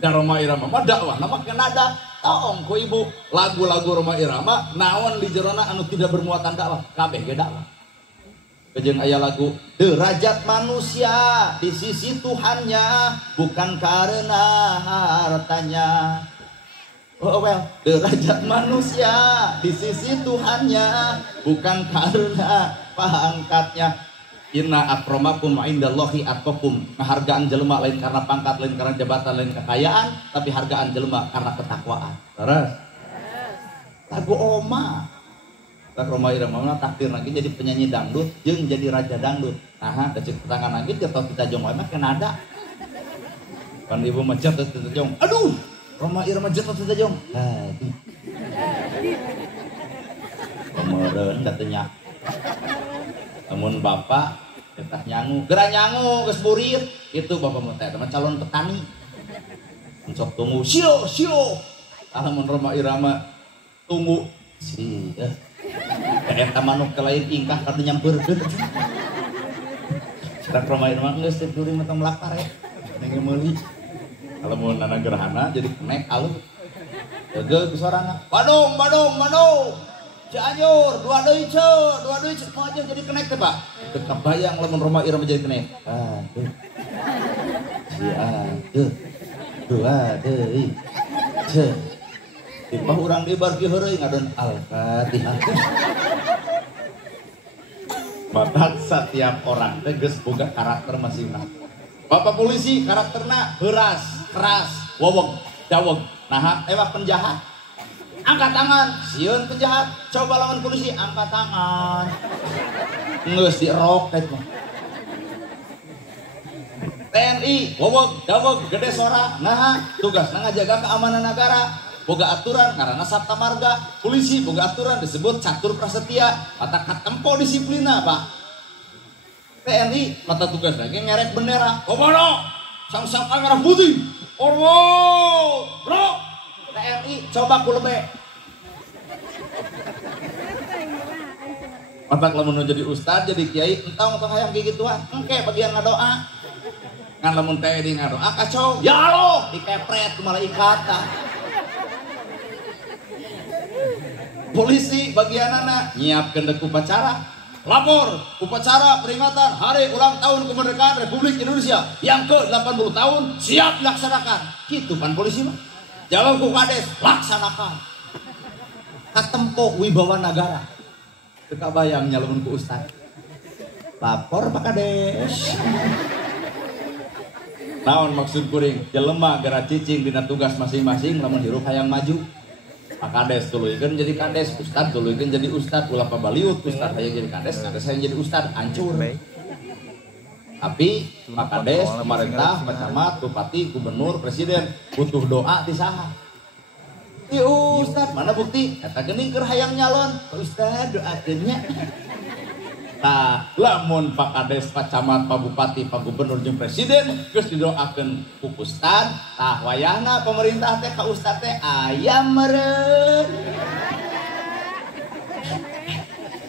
Da Roma Irama mah dakwah nama kenada. Taong ku ibu lagu-lagu Roma Irama naon di jerona anu tidak bermuatan dakwah, kabeh ge dakwah. Kejeung aya lagu derajat manusia di sisi Tuhannya bukan karena hartanya. Derajat manusia di sisi Tuhannya bukan karena pangkatnya. Inna akramakum indallahi atqakum. Hargaan jelema lain karena pangkat, lain karena jabatan, lain kekayaan, tapi hargaan jelema karena ketakwaan. Terus lagu oma tak Roma Irama takdir lagi jadi penyanyi dangdut jeung jadi raja dangdut. Nah, kecil tangan lagi jatuh kita jong mah kenada. Kan ibu macet teh jong. Aduh, Roma Irma jatuh teh jong. Aduh. Kemarin katanya. Namun bapak tetah nyangu, gerak nyangu geus burir. Itu bapak mah teh calon petani. Sok tunggu sio. Alamun Roma Irama tunggu si eta manuk ke lain ingkah kada nyampeurkeun. Cedak Roma Irama geus teh kuring mah tong lapar ya. Ning meuli. Alamun nana gerhana jadi kenek alus. Geug sorana. Badung. Cianjur, dua deui mau aja jadi kenek teh, Pak. Teu kabayang lamun Roma Irama jadi kenek. Aduh. Dua deui. Tipah urang di bar kieu heureung ngadeun Al-Fatihah. Batak setiap orang teh geus boga karakter masing-masing. Bapak polisi karakterna heuras, keras, wowog, dawog. Nah, ewah penjahat. Angkat tangan, sieun penjahat. Coba lawan polisi, angkat tangan. Geus dirok teh mah. TNI, wowog, dawog, gede sora. Nah, tugasna ngajaga keamanan negara. Boga aturan karena sabta marga. Polisi boga aturan disebut catur prasetya. Kata katempo disiplina, Pak. TNI mata tugas lagi ngerek bendera. Komodo, sang merah putih. Orwo, bro. TNI coba kulebe. Matak lamun jadi ustad jadi kiai entong hayang gigituan. Engke bagian ngadoa. Ngan lamun TNI ngadoa kacau. Ya Allah, dikepret ku malaikat. Polisi bagianana nyiapkeun deuk upacara. Lapor upacara peringatan Hari Ulang Tahun Kemerdekaan Republik Indonesia yang ke-80 tahun siap dilaksanakan. Kitu pan polisi mah. Jawab ku kades, laksanakan. Katempo wibawa negara. Teu kabayang nyalun ku ustad. Lapor Pak Kades. Naon maksud kuring? Jelema gara cicing dina tugas masing-masing lamun hirup hayang maju. Pak Kades tuluikeun jadi kades, ustad tuluikeun jadi ustad, ulah pabaliut ustad hayang jadi kades hayang jadi ustad, hancur. Tapi Pak Kades, pemerintah, camat, bupati, gubernur, presiden butuh doa ti saha? Ti ustad, mana bukti? Eta geuning keur hayang nyalon, ustad doakeun nya. Tah, lamun Pak Kades, Pak Camat, Pak Bupati, Pak Gubernur jeung presiden geus didoakeun ku ustad, tah wayahna pemerintah teh ka ustad teh aya meureun.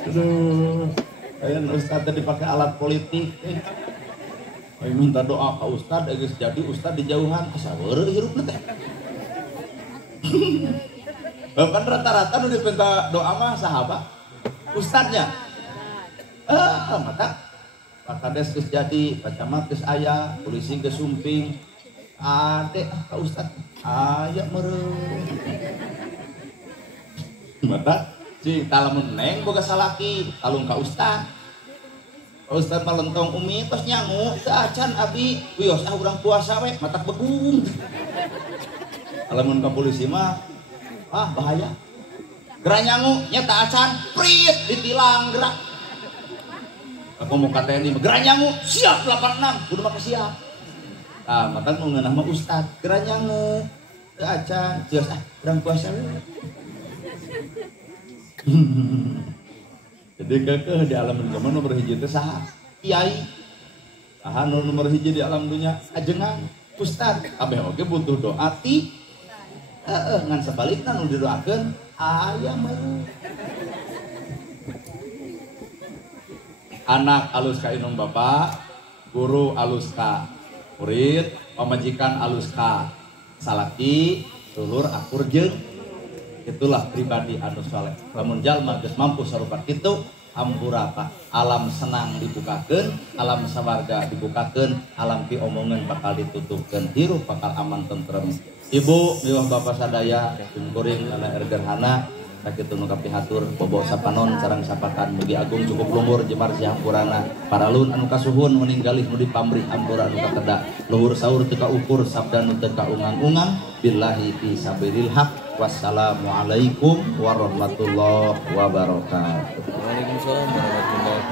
Aduh, aya ustad teh dipake alat politik. Ayo minta doa ka ustad geus jadi ustad di jauhan asa weureuh hirupna teh. Bahkan rata-rata nu dipinta doa mah sahabat ustadnya. Mata Pak Kades geus jadi, Pak Camat geus aya, polisi geus sumping. Ade ka ustad aya meureun. Mata si talamun neng boga salaki, talung ka ustad. Ustad mah lentong umi tos nyangu, teu acan abi, wios urang puasa we, matak begung. Lamun ka polisi mah bahaya. Gerak nyangu nya teu acan, prit ditilang gerak. Aku mau ka TNI mah gerak nyangu, siap 86, kudu make siap. Matak nu ngeunah mah ustad, gerak nyangu, teu acan, wios urang puasa we. Jadi kekeh di alam dunia nomor hiji teh saha? Kiai. Saha nomor hiji di alam dunia? Ajengan, ustad. Kabeh oge butuh doa ti. Ngan sebalikna nu didoakeun aya meureun. Anak alus ka inung bapak, guru alus ka murid, pamajikan alus ka salaki, dulur akur jeung itulah pribadi anu saleh. Lamun jalma geus mampu sarupa kitu, hampura Pak. Alam senang dibukakeun, alam sawarga dibukakeun, alam piomongan bakal ditutupkeun, hirup bakal aman tentrem. Ibu miwah bapak sadaya, kuring kana ergerhana, sakitu nu kapihatur bobo sapanon sareng sapakan mugi agung cukup luhur jemar si hampurana. Paralun anu kasuhun meninggalih nu dipamrih hampura anu kakedah. Luhur saur teu kaukur, sabda nu teu kaungang-ungang. Billahi fi sabilil haq. Wassalamualaikum warahmatullahi wabarakatuh. Waalaikumsalam warahmatullahi wabarakatuh.